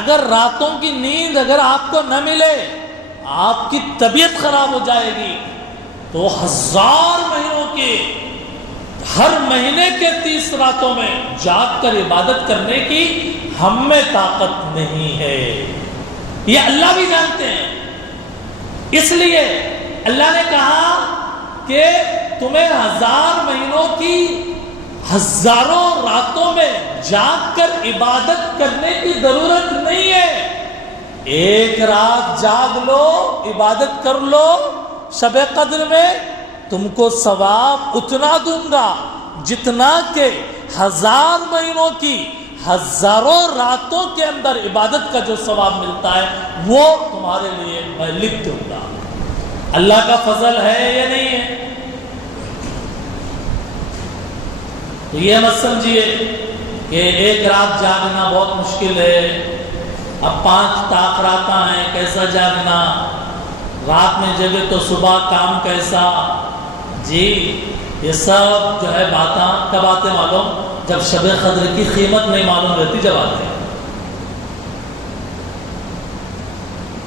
اگر راتوں کی نیند اگر آپ کو نہ ملے، آپ کی طبیعت خراب ہو جائے گی۔ تو 1000 مہینوں کے ہر مہینے کے 30 راتوں میں جاگ کر عبادت کرنے کی ہم میں طاقت نہیں ہے، یہ اللہ بھی جانتے ہیں۔ اس لیے اللہ نے کہا کہ تمہیں 1000 مہینوں کی ہزاروں راتوں میں جاگ کر عبادت کرنے کی ضرورت نہیں ہے۔ ایک رات جاگ لو، عبادت کر لو شب قدر میں، تم کو ثواب اتنا دوں گا جتنا کہ 1000 مہینوں کی ہزاروں راتوں کے اندر عبادت کا جو ثواب ملتا ہے وہ تمہارے لیے میں لکھ دوں گا۔ اللہ کا فضل ہے یا نہیں ہے؟ تو یہ مت سمجھیے کہ ایک رات جاگنا بہت مشکل ہے، اب 5 تاخرات ہیں، کیسا جاگنا، رات میں جگے تو صبح کام کیسا۔ جی یہ سب جو ہے باتیں کب آتے معلوم؟ جب شب قدر کی قیمت نہیں معلوم رہتی، جب آتے ہیں۔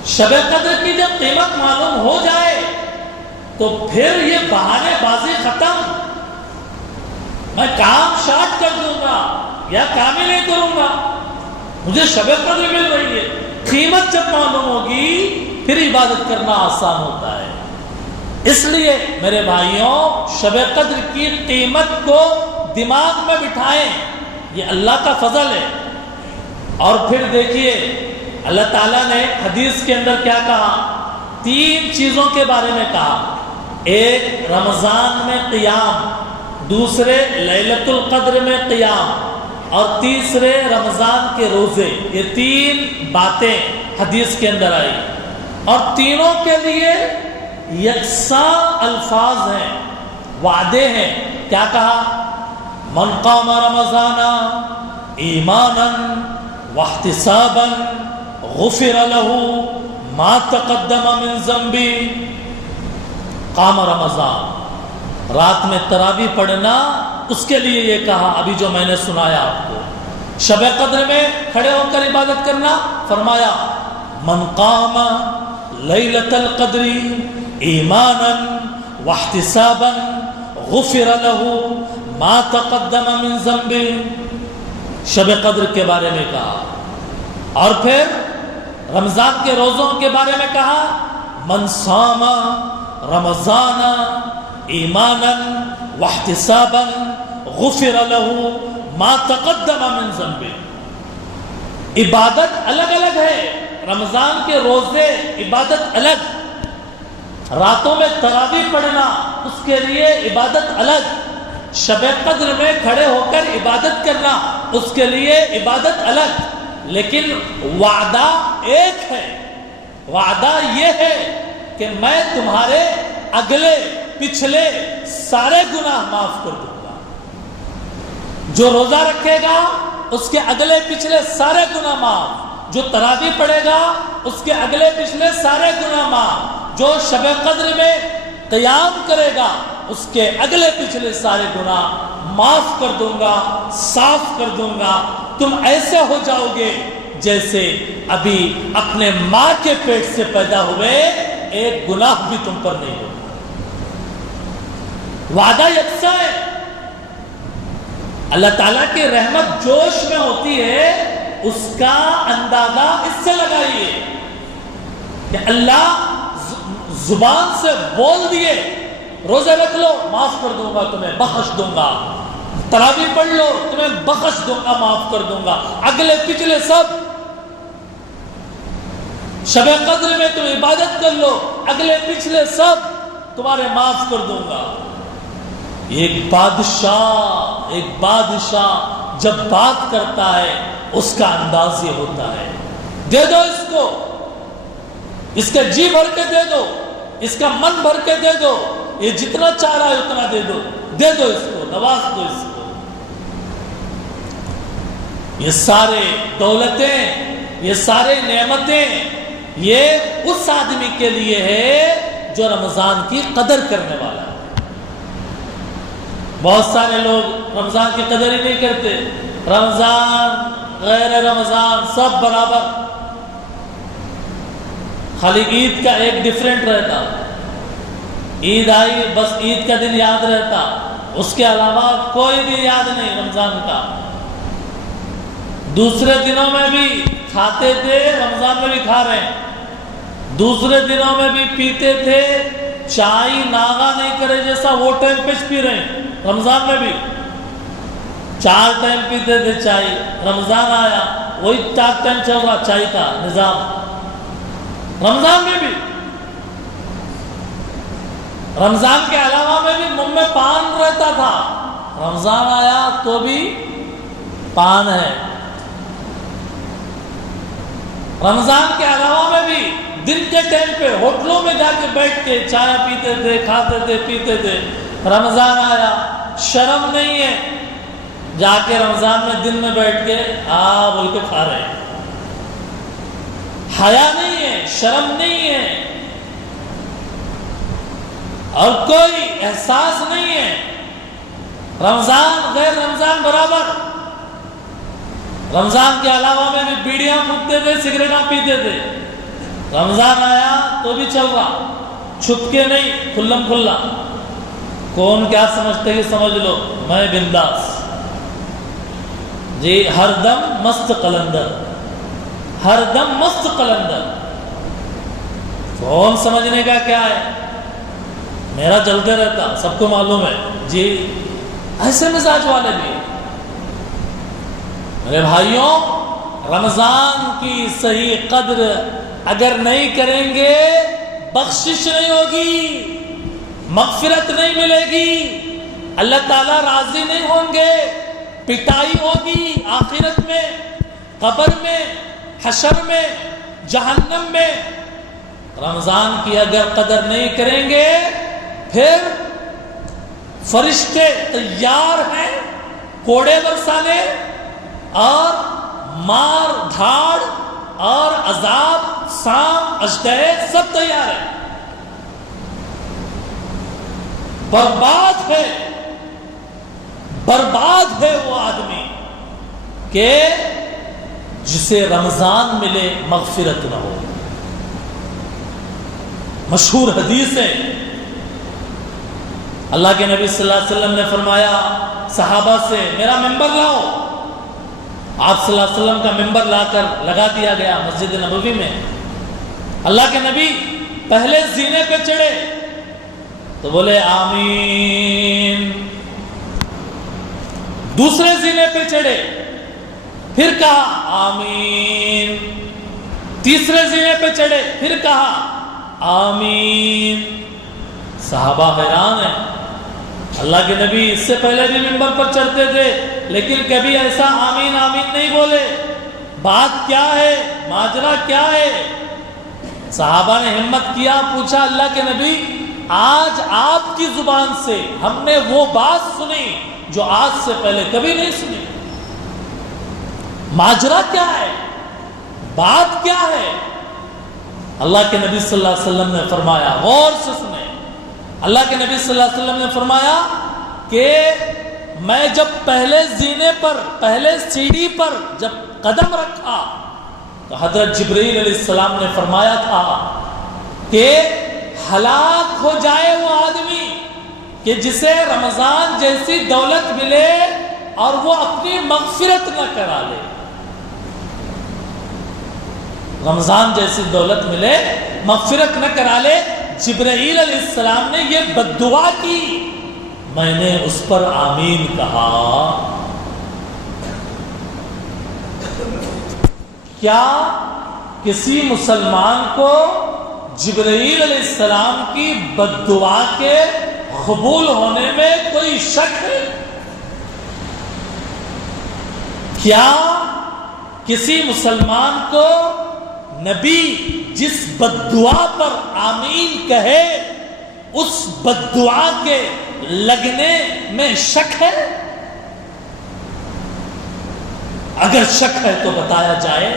شب قدر کی جب قیمت معلوم ہو جائے تو پھر یہ بہانے بازی ختم، میں کام شارٹ کر دوں گا یا کام ہی نہیں کروں گا، مجھے شب قدر مل رہی ہے۔ قیمت جب معلوم ہوگی پھر عبادت کرنا آسان ہوتا ہے۔ اس لیے میرے بھائیوں، شب قدر کی قیمت کو دماغ میں بٹھائیں، یہ اللہ کا فضل ہے۔ اور پھر دیکھیے اللہ تعالیٰ نے حدیث کے اندر کیا کہا؟ 3 چیزوں کے بارے میں کہا، ایک رمضان میں قیام، دوسرے لیلۃ القدر میں قیام، اور تیسرے رمضان کے روزے۔ یہ 3 باتیں حدیث کے اندر آئی اور تینوں کے لیے یکساں الفاظ ہیں، وعدے ہیں۔ کیا کہا؟ من قام رمضان ایمانا واحتسابا غفر له ما تقدم من ذنبه۔ قام رمضان، رات میں تراویح پڑھنا، اس کے لیے یہ کہا ابھی جو میں نے سنایا آپ کو۔ شب قدر میں کھڑے ہو کر عبادت کرنا، فرمایا من قام لیلۃ القدر ایمانا واحتسابا غفر له ما تقدم من ذنبه، شب قدر کے بارے میں کہا۔ اور پھر رمضان کے روزوں کے بارے میں کہا من صام رمضان ایمانا واحتسابا غفر له ما تقدم من ذنبه۔ عبادت الگ الگ ہے، رمضان کے روزے عبادت الگ، راتوں میں تراویح پڑھنا اس کے لیے عبادت الگ، شب قدر میں کھڑے ہو کر عبادت کرنا اس کے لیے عبادت الگ، لیکن وعدہ ایک ہے۔ وعدہ یہ ہے کہ میں تمہارے اگلے پچھلے سارے گناہ معاف کر دوں گا۔ جو روزہ رکھے گا اس کے اگلے پچھلے سارے گناہ معاف، جو تراویح پڑھے گا اس کے اگلے پچھلے سارے گناہ معاف، جو شب قدر میں قیام کرے گا اس کے اگلے پچھلے سارے گناہ معاف کر دوں گا، صاف کر دوں گا۔ تم ایسے ہو جاؤ گے جیسے ابھی اپنے ماں کے پیٹ سے پیدا ہوئے، ایک گناہ بھی تم پر نہیں ہوگا۔ وعدہ یکساں ہے۔ اللہ تعالیٰ کی رحمت جوش میں ہوتی ہے، اس کا اندازہ اس سے لگائیے کہ اللہ زبان سے بول دیے روزے رکھ لو معاف کر دوں گا، تمہیں بخش دوں گا، تراویح پڑھ لو تمہیں بخش دوں گا، معاف کر دوں گا، اگلے پچھلے سب، شب قدر میں تم عبادت کر لو اگلے پچھلے سب تمہارے معاف کر دوں گا۔ ایک بادشاہ جب بات کرتا ہے اس کا انداز یہ ہوتا ہے، دے دو اس کو، اس کا جی بھر کے دے دو، اس کا من بھر کے دے دو، یہ جتنا چاہ رہا ہے اتنا دے دو اس کو، نواز دو اس کو۔ یہ سارے دولتیں، یہ سارے نعمتیں، یہ اس آدمی کے لیے ہے جو رمضان کی قدر کرنے والا ہے۔ بہت سارے لوگ رمضان کی قدر ہی نہیں کرتے، رمضان غیر رمضان سب برابر، خالی عید کا ایک ڈیفرنٹ رہتا، عید آئی بس عید کا دن یاد رہتا، اس کے علاوہ کوئی دن یاد نہیں رمضان کا۔ دوسرے دنوں میں بھی کھاتے تھے، رمضان میں بھی کھا رہے ہیں، دوسرے دنوں میں بھی پیتے تھے، چائے ناغا نہیں کرے جیسا وہ ٹائم پہ پی رہے ہیں، رمضان میں بھی 4 ٹائم پیتے تھے چائے، رمضان آیا وہی 4 ٹائم چل رہا چائے کا نظام، رمضان میں بھی۔ رمضان کے علاوہ میں بھی منہ میں پان رہتا تھا، رمضان آیا تو بھی پان ہے۔ رمضان کے علاوہ میں بھی دن کے ٹائم پہ ہوٹلوں میں جا کے بیٹھ کے چائے پیتے تھے، کھاتے تھے، پیتے تھے، رمضان آیا شرم نہیں ہے جا کے رمضان میں دن میں بیٹھ کے بول کے کھا رہے ہیں، حیا نہیں ہے، شرم نہیں ہے، اور کوئی احساس نہیں ہے۔ رمضان غیر رمضان برابر، رمضان کے علاوہ میں بھی بیڑیاں پھونکتے تھے، سگریٹاں پیتے تھے، رمضان آیا تو بھی چل رہا، چھپ کے نہیں، کھلم کھلا۔ کون کیا سمجھتے کہ سمجھ لو، میں بنداس جی، ہر دم مست قلندر، ہر دم مست قلندر۔ کون سمجھنے کا کیا ہے، میرا چلتے رہتا، سب کو معلوم ہے جی، ایسے مزاج والے بھی۔ میرے بھائیوں، رمضان کی صحیح قدر اگر نہیں کریں گے بخشش نہیں ہوگی، مغفرت نہیں ملے گی، اللہ تعالیٰ راضی نہیں ہوں گے، پٹائی ہوگی آخرت میں، قبر میں، حشر میں، جہنم میں۔ رمضان کی اگر قدر نہیں کریں گے پھر فرشتے تیار ہیں کوڑے برسانے اور مار دھاڑ اور عذاب، سام، اژدہے سب تیار ہیں۔ برباد ہے وہ آدمی کہ جسے رمضان ملے مغفرت نہ ہو. مشہور حدیث ہے، اللہ کے نبی صلی اللہ علیہ وسلم نے فرمایا صحابہ سے میرا ممبر لاؤ. آپ صلی اللہ علیہ وسلم کا ممبر لا کر لگا دیا گیا مسجد نبوی میں. اللہ کے نبی پہلے زینے پہ چڑھے تو بولے آمین. دوسرے زینے پہ چڑھے پھر کہا آمین. تیسرے زینے پہ چڑھے پھر کہا آمین. صحابہ حیران ہیں. اللہ کے نبی اس سے پہلے بھی منبر پر چڑھتے تھے لیکن کبھی ایسا آمین آمین نہیں بولے. بات کیا ہے؟ ماجرا کیا ہے؟ صحابہ نے ہمت کیا، پوچھا اللہ کے نبی آج آپ کی زبان سے ہم نے وہ بات سنی جو آج سے پہلے کبھی نہیں سنی. ماجرا کیا ہے؟ بات کیا ہے؟ اللہ کے نبی صلی اللہ علیہ وسلم نے فرمایا، غور سے سنیں، اللہ کے نبی صلی اللہ علیہ وسلم نے فرمایا کہ میں جب پہلے زینے پر، پہلے سیڑھی پر جب قدم رکھا تو حضرت جبرائیل علیہ السلام نے فرمایا تھا کہ ہلاک ہو جائے وہ آدمی کہ جسے رمضان جیسی دولت ملے اور وہ اپنی مغفرت نہ کرا لے. رمضان جیسی دولت ملے مغفرت نہ کرا لے. جبرائیل علیہ السلام نے یہ بد دعا کی، میں نے اس پر آمین کہا. کیا کسی مسلمان کو جبرائیل علیہ السلام کی بد دعا کے قبول ہونے میں کوئی شک ہے؟ کیا کسی مسلمان کو نبی جس بد دعا پر آمین کہے اس بد دعا کے لگنے میں شک ہے؟ اگر شک ہے تو بتایا جائے،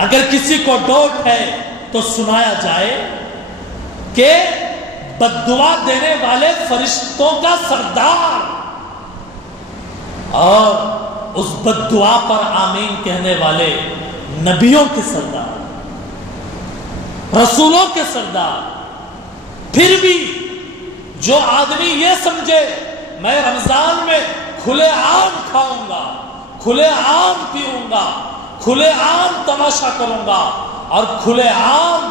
اگر کسی کو ڈاؤٹ ہے تو سنایا جائے کہ بد دعا دینے والے فرشتوں کا سردار اور اس بد دعا پر آمین کہنے والے نبیوں کے سردار، رسولوں کے سردار. پھر بھی جو آدمی یہ سمجھے میں رمضان میں کھلے عام کھاؤں گا، کھلے عام پیوں گا، کھلے عام تماشا کروں گا اور کھلے عام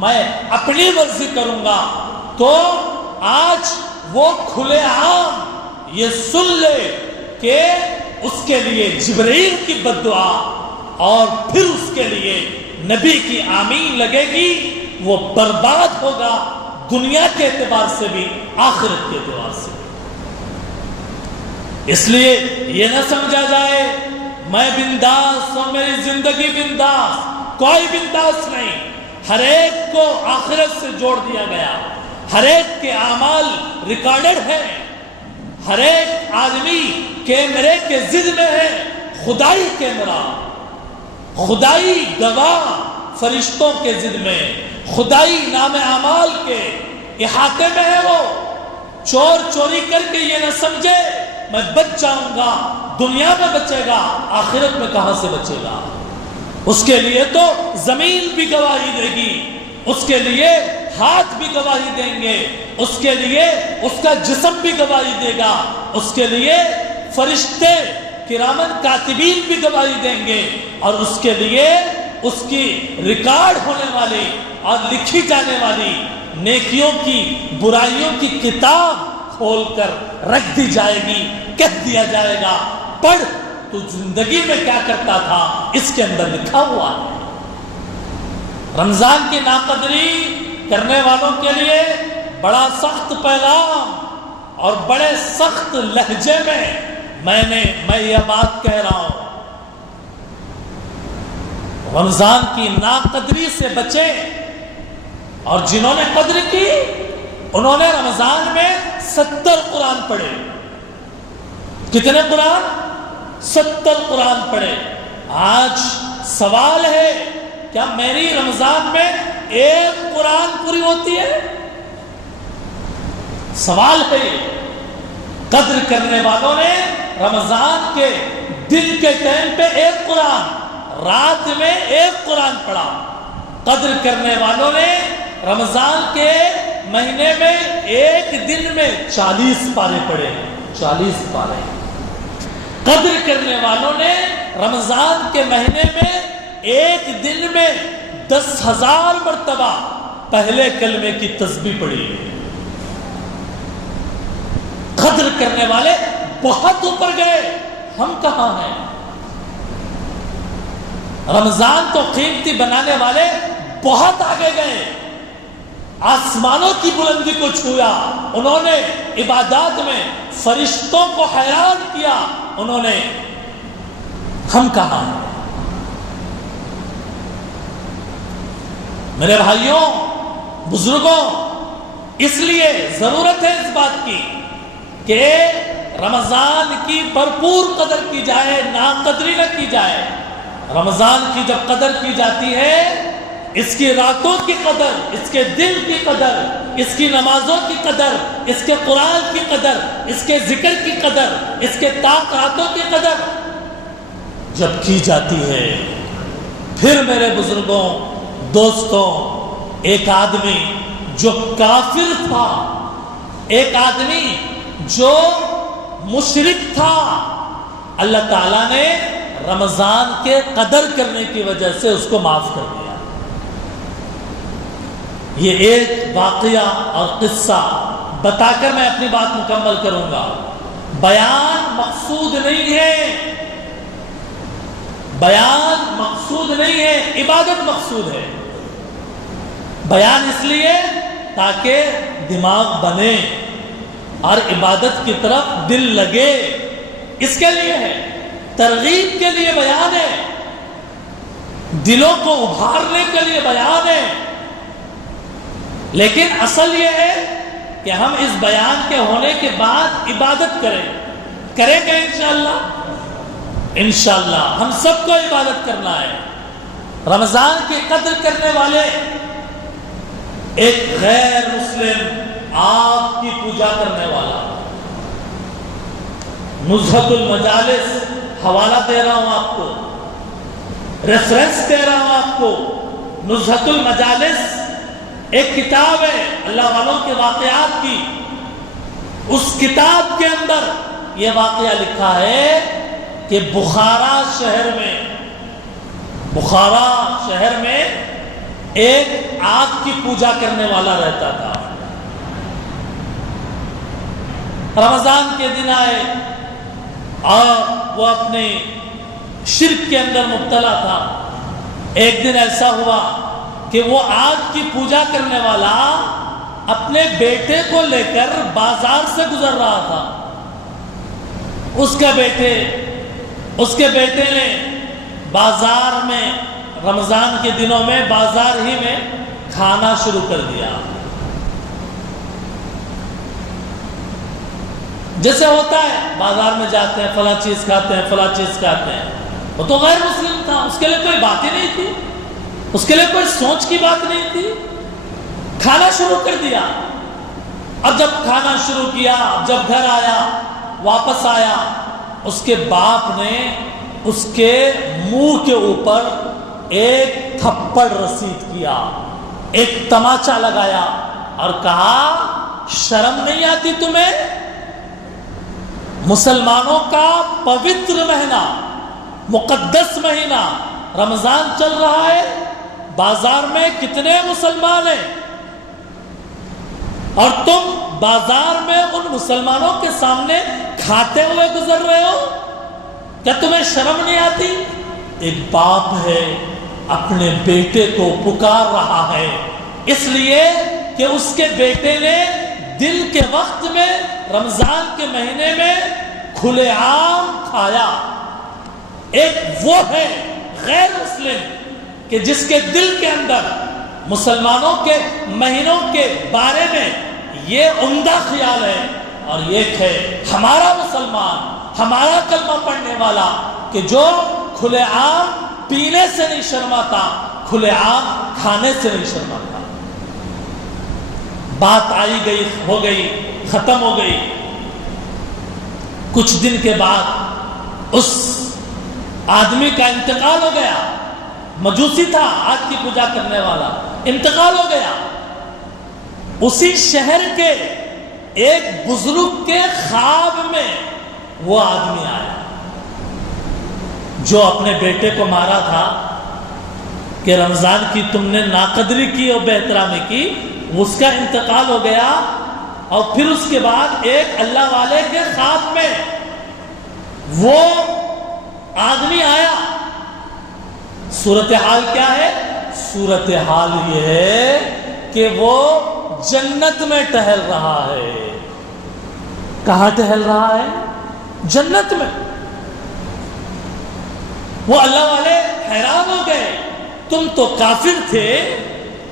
میں اپنی مرضی کروں گا، تو آج وہ کھلے عام یہ سن لے کہ اس کے لیے جبرائیل کی بد دعا اور پھر اس کے لیے نبی کی آمین لگے گی. وہ برباد ہوگا دنیا کے اعتبار سے بھی آخرت کے اعتبار سے. اس لیے یہ نہ سمجھا جائے میں بنداس اور میری زندگی بنداس، کوئی بنداس نہیں. ہر ایک کو آخرت سے جوڑ دیا گیا، ہر ایک کے اعمال ریکارڈڈ ہیں، ہر ایک آدمی کیمرے کے ضد میں ہے. خدائی کیمرہ، خدائی گواہ فرشتوں کے ضد میں، خدائی نام اعمال کے احاطے میں ہے. وہ چور چوری کر کے یہ نہ سمجھے میں بچ جاؤں گا، دنیا میں بچے گا، آخرت میں کہاں سے بچے گا؟ اس کے لیے تو زمین بھی گواہی دے گی، اس کے لیے ہاتھ بھی گواہی دیں گے، اس کے لیے اس کا جسم بھی گواہی دے گا، اس کے لیے فرشتے کرامن کاتبین بھی گواہی دیں گے، اور اس کے لیے اس کی ریکارڈ ہونے والی اور لکھی جانے والی نیکیوں کی برائیوں کی کتاب کھول کر رکھ دی جائے گی. کہہ دیا جائے گا پڑھ تو زندگی میں کیا کرتا تھا، اس کے اندر لکھا ہوا ہے. رمضان کی ناقدری کرنے والوں کے لیے بڑا سخت پیغام اور بڑے سخت لہجے میں میں یہ بات کہہ رہا ہوں، رمضان کی ناقدری سے بچے. اور جنہوں نے قدر کی انہوں نے رمضان میں 70 قرآن پڑھے. کتنے قرآن؟ 70 قرآن پڑھے. آج سوال ہے کیا میری رمضان میں ایک قرآن پوری ہوتی ہے؟ سوال ہے یہ۔ قدر کرنے والوں نے رمضان کے دن کے ٹائم پہ ایک قرآن، رات میں ایک قرآن پڑھا۔ قدر کرنے والوں نے رمضان کے مہینے میں ایک دن میں 40 پارے پڑھے، 40 پارے۔ قدر کرنے والوں نے رمضان کے مہینے میں ایک دن میں 10,000 مرتبہ پہلے کلمے کی تسبیح پڑھی۔ قدر کرنے والے بہت اوپر گئے، ہم کہاں ہیں؟ رمضان کو قیمتی بنانے والے بہت آگے گئے، آسمانوں کی بلندی کو چھویا، انہوں نے عبادات میں فرشتوں کو حیران کیا انہوں نے، ہم کہاں ہیں؟ میرے بھائیوں، بزرگوں، اس لیے ضرورت ہے اس بات کی کہ رمضان کی بھرپور قدر کی جائے، ناقدری نہ کی جائے۔ رمضان کی جب قدر کی جاتی ہے، اس کی راتوں کی قدر، اس کے دن کی قدر، اس کی نمازوں کی قدر، اس کے قرآن کی قدر، اس کے ذکر کی قدر، اس کے طاقتوں کی قدر جب کی جاتی ہے، پھر میرے بزرگوں، دوستوں، ایک آدمی جو کافر تھا، ایک آدمی جو مشرک تھا، اللہ تعالیٰ نے رمضان کے قدر کرنے کی وجہ سے اس کو معاف کر دیا۔ یہ ایک واقعہ اور قصہ بتا کر میں اپنی بات مکمل کروں گا۔ بیان مقصود نہیں ہے، بیان مقصود نہیں ہے، عبادت مقصود ہے۔ بیان اس لیے تاکہ دماغ بنے اور عبادت کی طرف دل لگے، اس کے لیے ہے، ترغیب کے لیے بیان ہے، دلوں کو ابھارنے کے لیے بیان ہے۔ لیکن اصل یہ ہے کہ ہم اس بیان کے ہونے کے بعد عبادت کریں گے انشاءاللہ۔ انشاءاللہ ہم سب کو عبادت کرنا ہے۔ رمضان کی قدر کرنے والے، ایک غیر مسلم آگ کی پوجا کرنے والا، نزہۃ المجالس، حوالہ دے رہا ہوں آپ کو، ریفرنس دے رہا ہوں آپ کو۔ نزہۃ المجالس ایک کتاب ہے اللہ والوں کے واقعات کی، اس کتاب کے اندر یہ واقعہ لکھا ہے کہ بخارا شہر میں ایک آگ کی پوجا کرنے والا رہتا تھا۔ رمضان کے دن آئے اور وہ اپنے شرک کے اندر مبتلا تھا۔ ایک دن ایسا ہوا کہ وہ آگ کی پوجا کرنے والا اپنے بیٹے کو لے کر بازار سے گزر رہا تھا۔ اس کے بیٹے نے بازار میں، رمضان کے دنوں میں بازار ہی میں کھانا شروع کر دیا۔ جیسے ہوتا ہے بازار میں جاتے ہیں، فلاں چیز کھاتے ہیں، فلاں چیز کھاتے ہیں۔ وہ تو غیر مسلم تھا، اس کے لیے کوئی بات ہی نہیں تھی، اس کے لیے کوئی سوچ کی بات نہیں تھی، کھانا شروع کر دیا۔ اب جب کھانا شروع کیا، جب گھر آیا، واپس آیا، اس کے باپ نے اس کے منہ کے اوپر ایک تھپڑ رسید کیا، ایک تماچا لگایا اور کہا، شرم نہیں آتی تمہیں؟ مسلمانوں کا پوتر مہینہ، مقدس مہینہ رمضان چل رہا ہے، بازار میں کتنے مسلمان ہیں اور تم بازار میں ان مسلمانوں کے سامنے کھاتے ہوئے گزر رہے ہو؟ کیا تمہیں شرم نہیں آتی؟ ایک باپ ہے، اپنے بیٹے کو پکار رہا ہے، اس لیے کہ اس کے بیٹے نے دن کے وقت میں، رمضان کے مہینے میں کھلے عام کھایا۔ ایک وہ ہے غیر مسلم کہ جس کے دل کے اندر مسلمانوں کے مہینوں کے بارے میں یہ عمدہ خیال ہے، اور ایک ہے ہمارا مسلمان، ہمارا کلمہ پڑھنے والا کہ جو کھلے عام پینے سے نہیں شرماتا، کھلے عام کھانے سے نہیں شرماتا۔ بات آئی گئی ہو گئی ختم ہو گئی. کچھ دن کے بعد اس آدمی کا انتقال ہو گیا. مجوسی تھا، آگ کی پوجا کرنے والا، انتقال ہو گیا. اسی شہر کے ایک بزرگ کے خواب میں وہ آدمی آیا جو اپنے بیٹے کو مارا تھا کہ رمضان کی تم نے ناقدری کی اور بے احترامی کی. اس کا انتقال ہو گیا اور پھر اس کے بعد ایک اللہ والے کے خواب میں وہ آدمی آیا. صورتحال کیا ہے؟ صورتحال یہ ہے کہ وہ جنت میں ٹہل رہا ہے. کہاں ٹہل رہا ہے؟ جنت میں. وہ اللہ والے حیران ہو گئے. تم تو کافر تھے،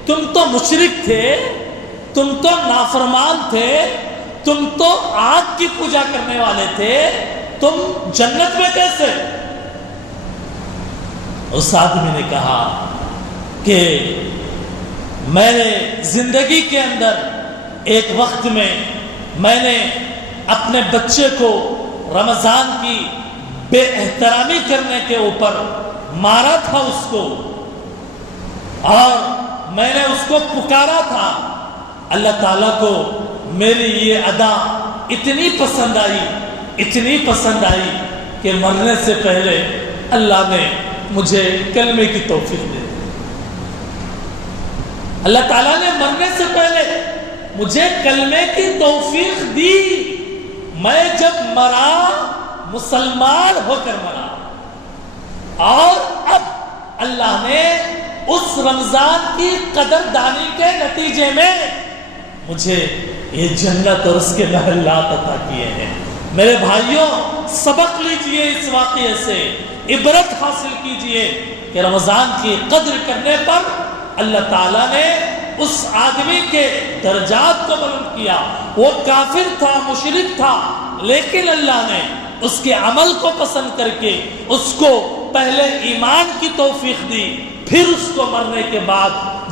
تم تو مشرک تھے، تم تو نافرمان تھے، تم تو آگ کی پوجا کرنے والے تھے، تم جنت میں کیسے؟ اس آدمی نے کہا کہ میں نے زندگی کے اندر ایک وقت میں نے اپنے بچے کو رمضان کی بے احترامی کرنے کے اوپر مارا تھا اس کو، اور میں نے اس کو پکارا تھا. اللہ تعالیٰ کو میری یہ ادا اتنی پسند آئی کہ مرنے سے پہلے اللہ نے مجھے کلمے کی توفیق دے دی. اللہ تعالیٰ نے مرنے سے پہلے مجھے کلمے کی توفیق دی. میں جب مرا مسلمان ہو کر مرا، اور اب اللہ نے اس رمضان کی قدردانی کے نتیجے میں مجھے یہ جنت اور اس کے محلات عطا کیے ہیں. میرے بھائیوں، سبق لیجئے اس واقعے سے، عبرت حاصل کیجئے کہ رمضان کی قدر کرنے پر اللہ تعالیٰ نے اس آدمی کے درجات کو بلند کیا. وہ کافر تھا، مشرک تھا، لیکن اللہ نے اس کے عمل کو پسند کر کے اس کو پہلے ایمان کی توفیق دی، پھر اس کو مرنے کے بعد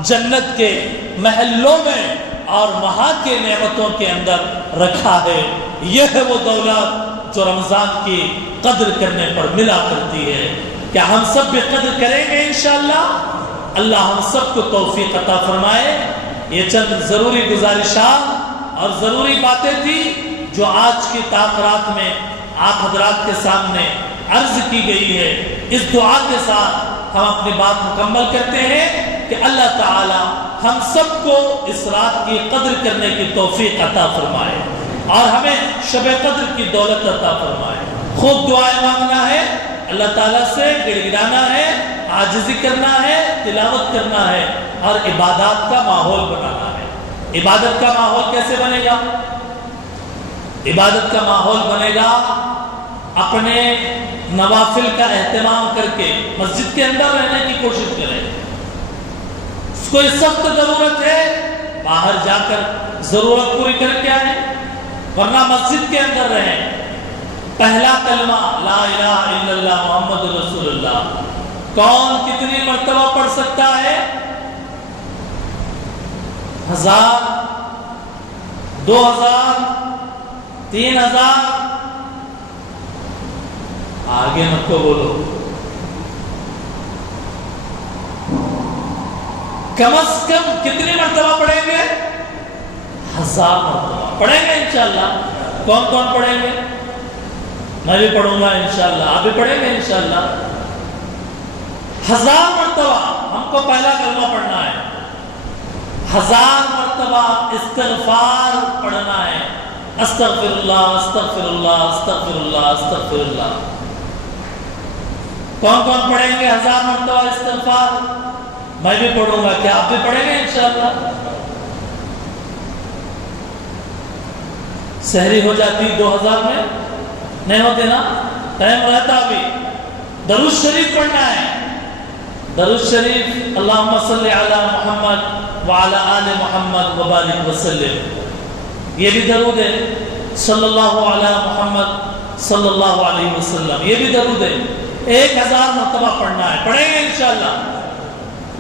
جنت کے محلوں میں اور وہاں کے نعمتوں کے اندر رکھا ہے. یہ ہے وہ دولت جو رمضان کی قدر کرنے پر ملا کرتی ہے. کیا ہم سب بھی قدر کریں گے انشاءاللہ؟ اللہ ہم سب کو توفیق عطا فرمائے. یہ چند ضروری گزارشات اور ضروری باتیں تھی جو آج کی تاخیرات میں آپ حضرات کے سامنے عرض کی گئی ہے. اس دعا کے ساتھ ہم اپنی بات مکمل کرتے ہیں کہ اللہ تعالی ہم سب کو اس رات کی قدر کرنے کی توفیق عطا فرمائے اور ہمیں شب قدر کی دولت عطا فرمائے. خوب دعائیں مانگنا ہے، اللہ تعالیٰ سے گڑ گڑانا ہے، عاجزی کرنا ہے، تلاوت کرنا ہے اور عبادات کا ماحول بنانا ہے. عبادت کا ماحول کیسے بنے گا؟ عبادت کا ماحول بنے گا اپنے نوافل کا اہتمام کر کے مسجد کے اندر رہنے کی کوشش کریں. اس کو سخت ضرورت ہے باہر جا کر ضرورت پوری کر کے آئیں، ورنہ مسجد کے اندر رہیں. پہلا کلمہ لا الہ الا اللہ محمد رسول اللہ کون کتنی مرتبہ پڑھ سکتا ہے؟ 1000، 2000، 3000؟ آگے مت کو بولو. کم از کم کتنی مرتبہ پڑھیں گے؟ 1000 مرتبہ پڑھیں گے انشاءاللہ. کون کون پڑھیں گے؟ میں بھی پڑھوں گا انشاءاللہ، آپ بھی پڑھیں گے انشاءاللہ. 1000 مرتبہ ہم کو پہلا کلمہ پڑھنا ہے. 1000 مرتبہ استغفار پڑھنا ہے. استغفر اللہ، استغفر اللہ، استغفر اللہ، استغفر اللہ. کون کون پڑھیں گے 1000 مرتبہ استغفار؟ میں بھی پڑھوں گا، کیا آپ بھی پڑھیں گے انشاءاللہ؟ سحری ہو جاتی 2000 میں؟ نہیں ہوتے نا، ٹائم رہتا ابھی. درود شریف پڑھنا ہے. درود شریف اللہم صلی علی محمد وعلی آل محمد وبارک وسلم. یہ بھی درود ہے. صلی اللہ علی محمد صلی اللہ علیہ وسلم، یہ بھی درود ہے. 1000 مرتبہ پڑھنا ہے. پڑھیں گے انشاءاللہ.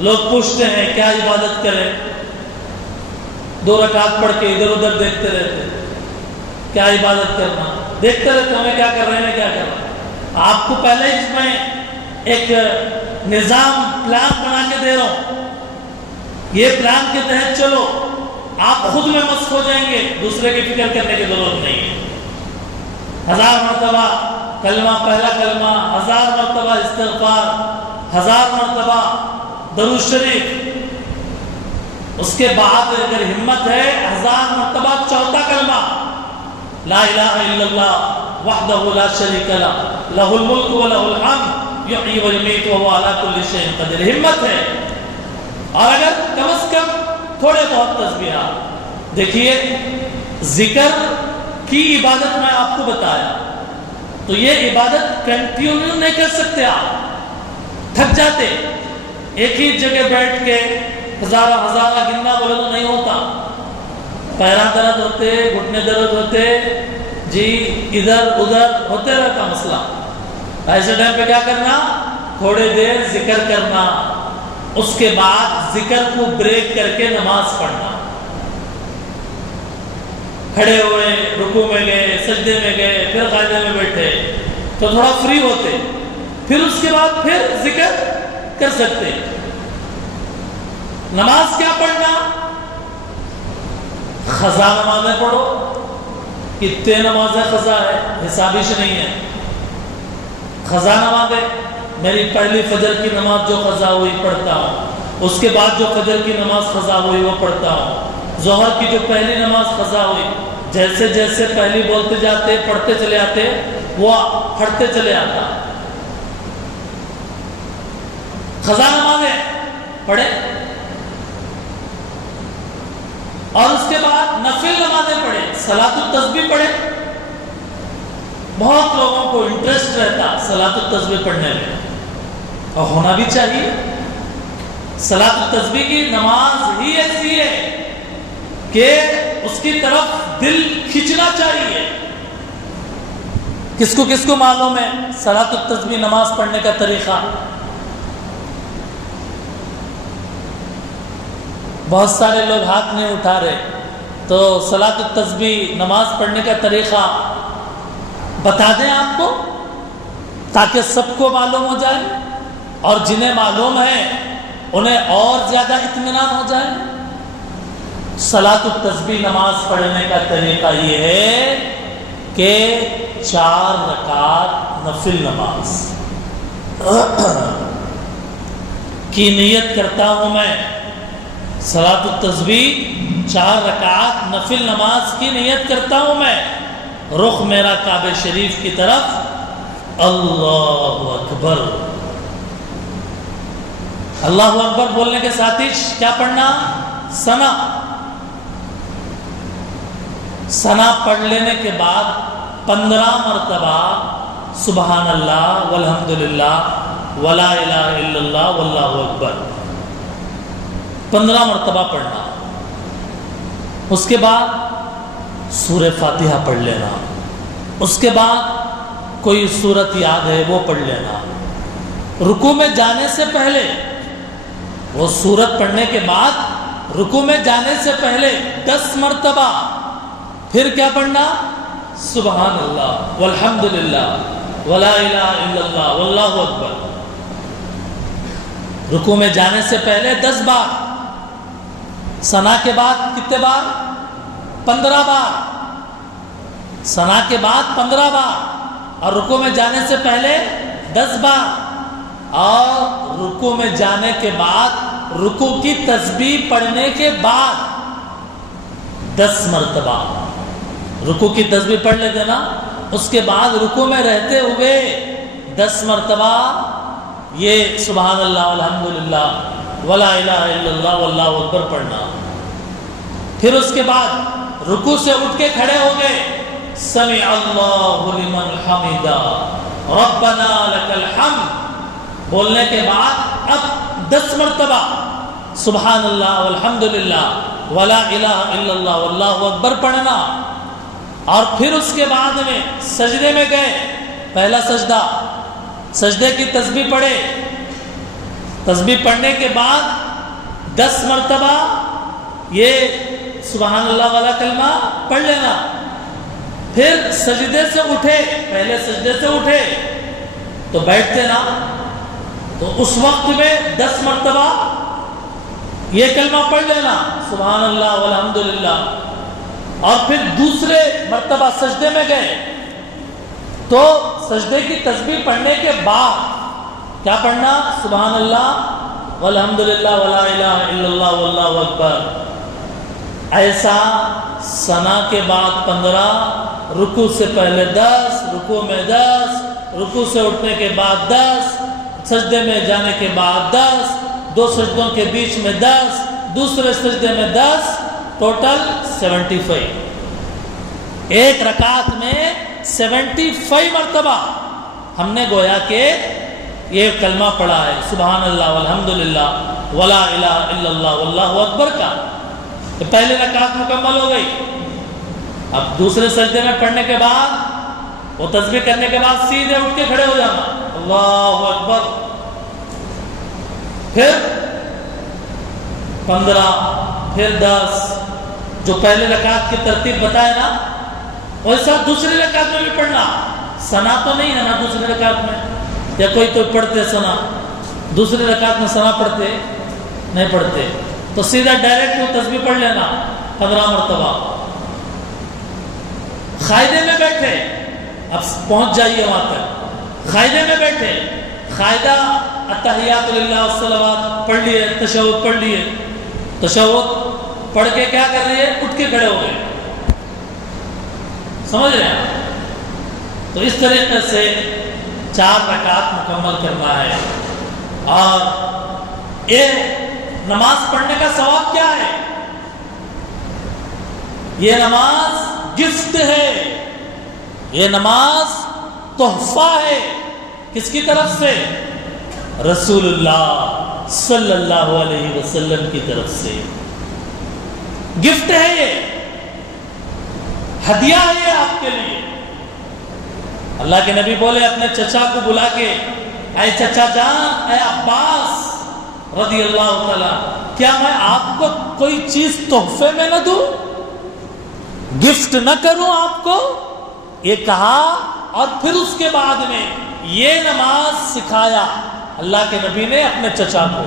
لوگ پوچھتے ہیں کیا عبادت کریں؟ 2 رکعت پڑھ کے ادھر ادھر دیکھتے رہتے، کیا عبادت کرنا، دیکھتے رہتے ہمیں کیا کر رہے ہیں کیا کر رہے ہیں۔ آپ کو پہلے اس میں ایک نظام پلان بنا کے دے رہا ہوں، یہ پلان کے تحت چلو، آپ خود میں مست ہو جائیں گے، دوسرے کی فکر کرنے کی ضرورت نہیں ہے۔ 1000 مرتبہ کلمہ، پہلا کلمہ، 1000 مرتبہ استغفار، 1000 مرتبہ درود شریف، اس کے بعد اگر ہمت ہے 1000 مرتبہ چوتھا کلمہ، لا الہ الا اللہ وحدہ لا شریک لہ لہ الملک ولہ الحمد یحیی ویمیت وہو علی کل شیء قدیر۔ ہمت ہے، اور اگر کم از کم تھوڑے بہت تسبیحات، دیکھیے ذکر کی عبادت میں آپ کو بتایا، تو یہ عبادت کنٹینیو نہیں کر سکتے، آپ تھک جاتے، ایک ہی جگہ بیٹھ کے ہزارہ گننا بولے تو نہیں ہوتا، پیرا درد ہوتے، گھٹنے درد ہوتے، جی ادھر ادھر ہوتے رہتا مسئلہ۔ ایسے ٹائم پہ کیا کرنا، تھوڑے دیر ذکر کرنا، اس کے بعد ذکر کو بریک کر کے نماز پڑھنا، کھڑے ہوئے، رکوع میں گئے، سجدے میں گئے، پھر قاعدے میں بیٹھے تو تھوڑا فری ہوتے، پھر اس کے بعد پھر ذکر کر سکتے۔ نماز کیا پڑھنا، قضا نمازیں پڑھو، کتنے نمازیں قضا ہے حسابش نہیں ہے، قضا نمازیں، میری پہلی فجر کی نماز جو قضا ہوئی پڑھتا ہوں، اس کے بعد جو فجر کی نماز قضا ہوئی وہ پڑھتا ہوں، ظہر کی جو پہلی نماز قضا ہوئی، جیسے جیسے پہلی بولتے جاتے پڑھتے چلے آتے وہ پڑھتے چلے آتا، قضا نمازیں پڑھے، اور اس کے بعد نفل نمازیں پڑھے، صلاۃ التسبیح پڑھے۔ بہت لوگوں کو انٹرسٹ رہتا صلاۃ التسبیح پڑھنے میں، اور ہونا بھی چاہیے، صلاۃ التسبیح کی نماز ہی ایسی ہے کہ اس کی طرف دل کھینچنا چاہیے۔ کس کو معلوم ہے صلاۃ التسبیح نماز پڑھنے کا طریقہ؟ بہت سارے لوگ ہاتھ نہیں اٹھا رہے، تو صلاۃ التسبیح نماز پڑھنے کا طریقہ بتا دیں آپ کو، تاکہ سب کو معلوم ہو جائے، اور جنہیں معلوم ہے انہیں اور زیادہ اطمینان ہو جائے۔ صلاۃ التسبیح نماز پڑھنے کا طریقہ یہ ہے کہ 4 رکعت نفل نماز کی نیت کرتا ہوں میں، صلاۃ التسبیح 4 رکعت نفل نماز کی نیت کرتا ہوں میں، رخ میرا کعبہ شریف کی طرف، اللہ اکبر، اللہ اکبر بولنے کے ساتھ ہی کیا پڑھنا، ثنا پڑھ لینے کے بعد 15 مرتبہ سبحان اللہ والحمدللہ ولا الہ الا اللہ واللہ اکبر 15 مرتبہ پڑھنا۔ اس کے بعد سورہ فاتحہ پڑھ لینا، اس کے بعد کوئی سورت یاد ہے وہ پڑھ لینا، رکوع میں جانے سے پہلے، وہ سورت پڑھنے کے بعد رکوع میں جانے سے پہلے 10 مرتبہ پھر کیا پڑھنا، سبحان اللہ والحمدللہ ولا الہ الا اللہ واللہ اکبر۔ رکوع میں جانے سے پہلے 10 بار، ثنا کے بعد کتنے بار، 15 بار، ثنا کے بعد 15 بار، اور رکوع میں جانے سے پہلے 10 بار، اور رکوع میں جانے کے بعد رکوع کی تسبیح پڑھنے کے بعد 10 مرتبہ رکوع کی تسبیح پڑھ لیتے نا، اس کے بعد رکوع میں رہتے ہوئے 10 مرتبہ یہ سبحان اللہ والحمدللہ ولا الہ الا اللہ واللہ اکبر پڑھنا۔ پھر اس کے بعد رکوع سے اٹھ کے کھڑے ہو گئے، سمع اللہ لمن حمدا ربنا لک الحمد بولنے کے بعد اب 10 مرتبہ سبحان اللہ والحمدللہ ولا الہ الا اللہ واللہ اکبر پڑھنا۔ اور پھر اس کے بعد میں سجدے میں گئے، پہلا سجدہ، سجدے کی تسبیح پڑھے، تسبیح پڑھنے کے بعد 10 مرتبہ یہ سبحان اللہ والا کلمہ پڑھ لینا. پھر سجدے سے اٹھے، پہلے سجدے سے اٹھے تو بیٹھتے نا، تو اس وقت میں 10 مرتبہ یہ کلمہ پڑھ لینا سبحان اللہ والحمدللہ. اور پھر دوسرے مرتبہ سجدے میں گئے تو سجدے کی تسبیح پڑھنے کے بعد کیا پڑھنا؟ سبحان اللہ والحمدللہ ولا الہ الا اللہ واللہ اکبر. ایسا ثنا کے بعد 15، رکوع سے پہلے 10، رکوع میں 10، رکوع سے اٹھنے کے بعد 10، سجدے میں جانے کے بعد 10، 2 سجدوں کے بیچ میں 10، دوسرے سجدے میں 10، ٹوٹل 75. ایک رکعت میں 75 مرتبہ ہم نے گویا کہ یہ کلمہ پڑھا ہے سبحان اللہ والحمدللہ ولا الہ الا اللہ واللہ اکبر کا. پہلی رکعت مکمل ہو گئی. اب دوسرے سجدے میں پڑھنے کے بعد وہ تسبیح کرنے کے بعد سیدھے اٹھ کے کھڑے ہو جانا اللہ اکبر. پھر 15، پھر 10، جو پہلے رکعت کی ترتیب بتائے نا ویسا دوسری رکعت میں بھی پڑھنا. ثنا تو نہیں ہے نا دوسری رکعت میں، یا کوئی پڑھتے ثنا، دوسری رکعت میں ثنا پڑھتے نہیں پڑھتے، تو سیدھا ڈائریکٹ وہ تسبیح پڑھ لینا 15 مرتبہ. قاعدے میں بیٹھے، اب پہنچ جائیے وہاں تک. قاعدے میں بیٹھے، قاعدہ التحیات للہ والصلوات پڑھ لیے، تشہد پڑھ لیے، تشہد پڑھ کے کیا کر رہے ہیں؟ اٹھ کے کھڑے ہو گئے. سمجھ رہے ہیں؟ تو اس طریقے سے 4 رکعت مکمل کرنا ہے. اور یہ نماز پڑھنے کا ثواب کیا ہے؟ یہ نماز گفٹ ہے، یہ نماز تحفہ ہے. کس کی طرف سے؟ رسول اللہ صلی اللہ علیہ وسلم کی طرف سے. گفٹ ہے، یہ ہدیہ ہے یہ آپ کے لیے. اللہ کے نبی بولے اپنے چچا کو بلا کے، اے چچا جان، اے عباس رضی اللہ تعالی، کیا میں آپ کو کوئی چیز تحفے میں نہ دوں، گفٹ نہ کروں آپ کو؟ یہ کہا. اور پھر اس کے بعد میں یہ نماز سکھایا اللہ کے نبی نے اپنے چچا کو،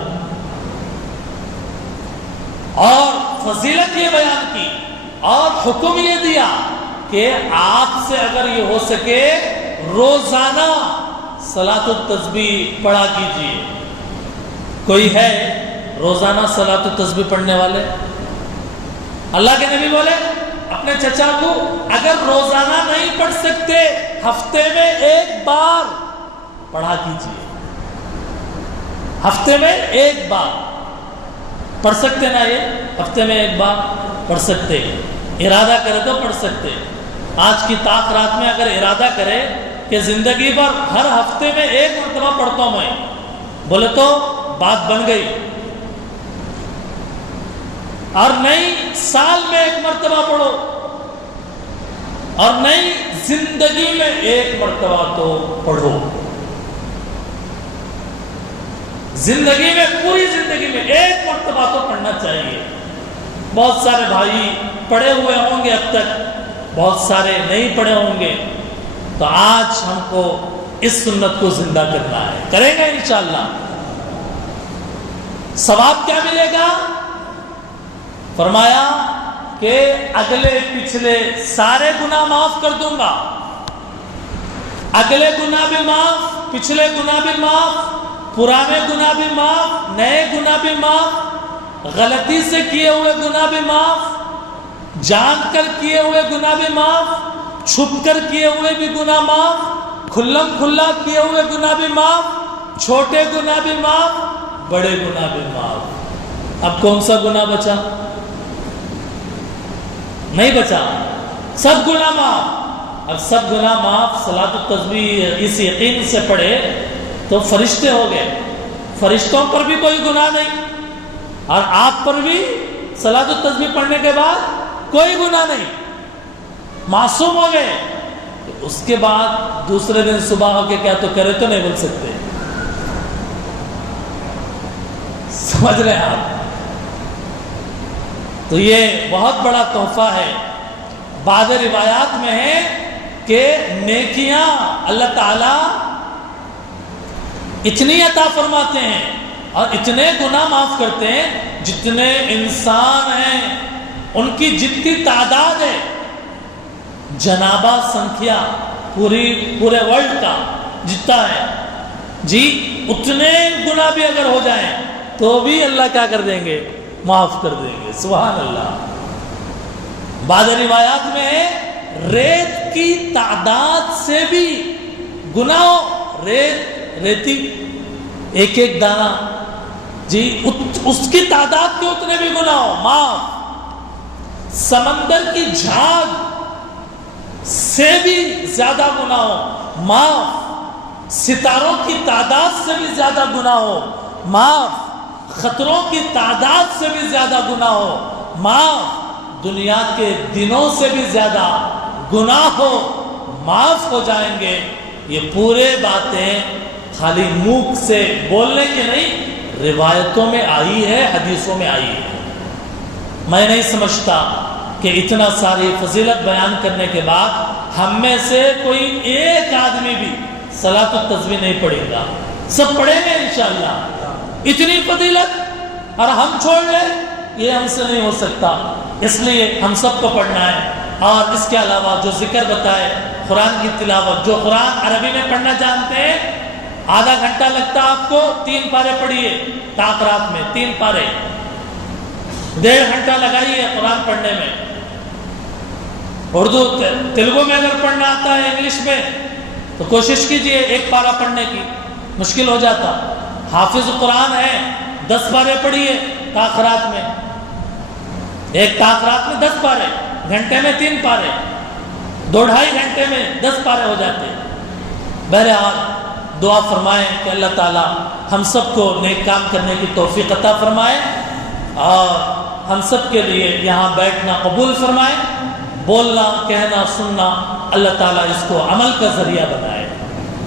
اور فضیلت یہ بیان کی اور حکم یہ دیا کہ آپ سے اگر یہ ہو سکے روزانہ صلاۃ التسبیح پڑھا کیجیے. کوئی ہے روزانہ صلاۃ التسبیح پڑھنے والے؟ اللہ کے نبی بولے اپنے چچا کو اگر روزانہ نہیں پڑھ سکتے ہفتے میں 1 بار پڑھا کیجیے. ہفتے میں 1 بار پڑھ سکتے نا؟ یہ ہفتے میں 1 بار پڑھ سکتے، ارادہ کرے تو پڑھ سکتے. آج کی طاق رات میں اگر ارادہ کرے کہ زندگی بھر ہر ہفتے میں 1 مرتبہ پڑھتا ہوں میں، بولے تو بات بن گئی. اور نہیں سال میں 1 مرتبہ پڑھو، اور نہیں زندگی میں 1 مرتبہ تو پڑھو. زندگی میں، پوری زندگی میں 1 مرتبہ تو پڑھنا چاہیے. بہت سارے بھائی پڑھے ہوئے ہوں گے اب تک، بہت سارے نہیں پڑھے ہوں گے. تو آج ہم کو اس سنت کو زندہ کرنا ہے، کریں گے انشاءاللہ. ثواب کیا ملے گا؟ فرمایا کہ اگلے پچھلے سارے گناہ معاف کر دوں گا. اگلے گناہ بھی معاف، پچھلے گناہ بھی معاف، پرانے گناہ بھی معاف، نئے گناہ بھی معاف، غلطی سے کیے ہوئے گناہ بھی معاف، جان کر کیے ہوئے گناہ بھی معاف، چھپ کر کیے ہوئے بھی گناہ معاف، کھلم کھلا کیے ہوئے گناہ بھی معاف، چھوٹے گناہ بھی معاف، بڑے گناہ بھی معاف. اب کون سا گناہ بچا؟ نہیں بچا، سب گناہ معاف. اب سب گناہ معاف، صلاۃ التسبیح اس یقین سے پڑھے تو فرشتے ہو گئے. فرشتوں پر بھی کوئی گناہ نہیں، اور آپ پر بھی صلاۃ التسبیح پڑھنے کے بعد کوئی گناہ نہیں، معصوم ہو گئے. اس کے بعد دوسرے دن صبح ہو کے کیا تو کرے تو نہیں بول سکتے. سمجھ رہے ہیں آپ؟ تو یہ بہت بڑا تحفہ ہے۔ بعض روایات میں ہے کہ نیکیاں اللہ تعالیٰ اتنی عطا فرماتے ہیں اور اتنے گناہ معاف کرتے ہیں جتنے انسان ہیں ان کی جتنی تعداد ہے، جنابہ سنکھیا پورے ورلڈ کا جتنا ہے جی، اتنے گناہ بھی اگر ہو جائیں تو بھی اللہ کیا کر دیں گے؟ معاف کر دیں گے۔ سبحان اللہ۔ بعض روایات میں ہے ریت کی تعداد سے بھی گناہ، ریتی ایک ایک دانہ جی، اس کی تعداد کے اتنے بھی گناہ معاف۔ سمندر کی جھاگ سے بھی زیادہ گناہ ہو معاف، ستاروں کی تعداد سے بھی زیادہ گناہ ہو معاف، خطروں کی تعداد سے بھی زیادہ گناہ ہو معاف، دنیا کے دنوں سے بھی زیادہ گناہ ہو معاف ہو جائیں گے۔ یہ پورے باتیں خالی منہ سے بولنے کے نہیں، روایتوں میں آئی ہے، حدیثوں میں آئی ہے۔ میں نہیں سمجھتا کہ اتنا ساری فضیلت بیان کرنے کے بعد ہم میں سے کوئی ایک آدمی بھی صلاۃ التسبیح نہیں پڑھے گا۔ سب پڑھیں گے انشاءاللہ۔ اتنی فضیلت اور ہم چھوڑ لیں، یہ ہم سے نہیں ہو سکتا، اس لیے ہم سب کو پڑھنا ہے۔ اور اس کے علاوہ جو ذکر بتائے، قرآن کی تلاوت، جو قرآن عربی میں پڑھنا جانتے ہیں، آدھا گھنٹہ لگتا آپ کو، 3 پارے پڑھیے تاخرات میں، 3 پارے، 1.5 گھنٹہ لگائیے قرآن پڑھنے میں۔ اردو تیلگو میں اگر پڑھنا آتا ہے، انگلش میں، تو کوشش کیجئے 1 پارہ پڑھنے کی، مشکل ہو جاتا۔ حافظ قرآن ہے، 10 پارے پڑھیے تاخرات میں، ایک تاخرات میں 10 پارے، گھنٹے میں 3 پارے، 2-2.5 گھنٹے میں 10 پارے ہو جاتے۔ بہرحال دعا فرمائیں کہ اللہ تعالی ہم سب کو نیک کام کرنے کی توفیق عطا فرمائے اور ہم سب کے لیے یہاں بیٹھنا قبول فرمائے، بولنا، کہنا، سننا، اللہ تعالیٰ اس کو عمل کا ذریعہ بنائے،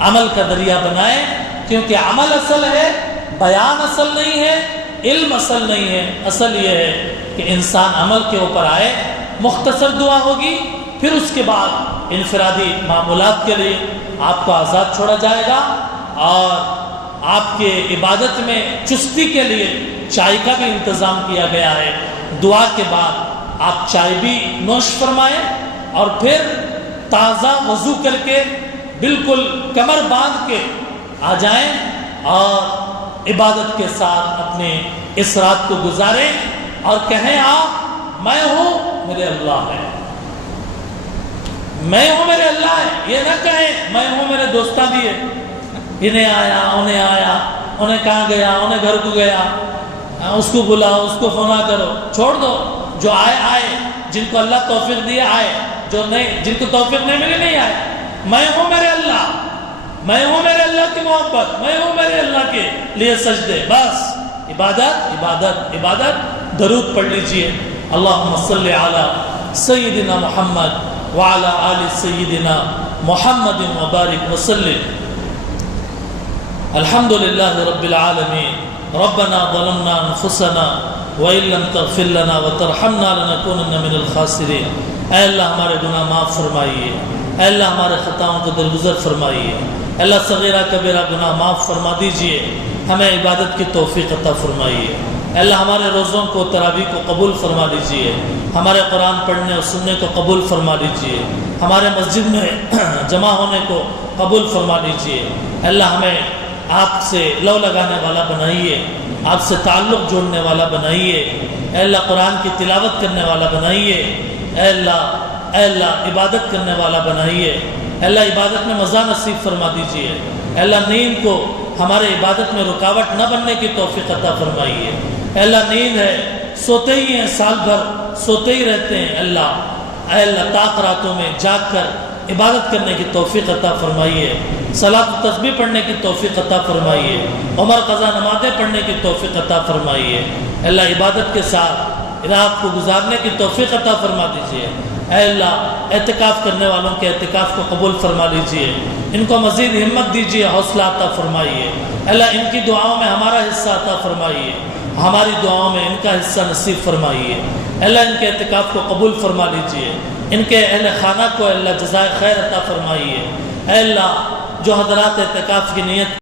عمل کا ذریعہ بنائے، کیونکہ عمل اصل ہے، بیان اصل نہیں ہے، علم اصل نہیں ہے، اصل یہ ہے کہ انسان عمل کے اوپر آئے۔ مختصر دعا ہوگی، پھر اس کے بعد انفرادی معمولات کے لیے آپ کو آزاد چھوڑا جائے گا، اور آپ کے عبادت میں چستی کے لیے چائے کا بھی انتظام کیا گیا ہے۔ دعا کے بعد آپ چائے بھی نوش فرمائیں اور پھر تازہ وضو کر کے بالکل کمر باندھ کے آ جائیں اور عبادت کے ساتھ اپنے اس رات کو گزاریں اور کہیں آپ میں ہوں میرے اللہ ہے، میں ہوں میرے اللہ ہے۔ یہ نہ کہیں میں ہوں میرے دوستہ بھی ہے، انہیں آیا انہیں کہاں گیا، انہیں گھر کو گیا، اس کو بلاؤ، اس کو فونا کرو، چھوڑ دو۔ جو آئے، جن کو اللہ توفیق دیا آئے، جو نہیں، جن کو توفیق نہیں ملی نہیں آئے۔ میں ہوں میرے اللہ، میں ہوں میرے اللہ کی محبت، میں ہوں میرے اللہ کے لیے سجدے، بس عبادت عبادت عبادت۔ درود پڑھ لیجئے، اللہم صلی علی سیدنا محمد وعلی آل سیدنا محمد وبارک وسلم۔ الحمدللہ رب العالمین، ربنا ظلمنا انفسنا وَإِن لَّمْ تَغْفِرْ لَنَا وَتَرْحَمْنَا لَنَكُونَنَّ مِنَ الْخَاسِرِينَ۔ اے اللہ ہمارے گناہ معاف فرمائیے، اے اللہ ہمارے خطاؤں کو درگزر فرمائیے، اے اللہ صغیرہ کبیرہ گناہ معاف فرما دیجئے، ہمیں عبادت کی توفیق عطا فرمائیے، اے اللہ ہمارے روزوں کو، تراویح کو قبول فرما لیجئے، ہمارے قرآن پڑھنے اور سننے کو قبول فرما لیجئے، ہمارے مسجد میں جمع ہونے کو قبول فرما لیجئے، اے اللہ ہمیں آپ سے لو لگانے والا بنائیے، آپ سے تعلق جوڑنے والا بنائیے، اے اللہ قرآن کی تلاوت کرنے والا بنائیے، اے اللہ عبادت کرنے والا بنائیے، اے اللہ عبادت میں مزہ نصیب فرما دیجئے، اے اللہ نیند کو ہمارے عبادت میں رکاوٹ نہ بننے کی توفیق عطا فرمائیے، اے اللہ نیند ہے، سوتے ہی ہیں، سال بھر سوتے ہی رہتے ہیں، اے اللہ طاق راتوں میں جاگ کر عبادت کرنے کی توفیق عطا فرمائیے، صلاۃ التسبیح پڑھنے کی توفیق عطا فرمائیے، عمر قضا نمازیں پڑھنے کی توفیق عطا فرمائیے، اللہ عبادت کے ساتھ رات کو گزارنے کی توفیق عطا فرما دیجیے، اے اللہ اعتکاف کرنے والوں کے اعتکاف کو قبول فرما لیجیے، ان کو مزید ہمت دیجیے، حوصلہ عطا فرمائیے، اللہ ان کی دعاؤں میں ہمارا حصہ عطا فرمائیے، ہماری دعاؤں میں ان کا حصہ نصیب فرمائیے۔ اللہ ان کے اعتکاف کو قبول فرما لیجئے، ان کے اہل خانہ کو اللہ جزائے خیر عطا فرمائیے۔ اے اللہ جو حضرات اعتکاف کی نیت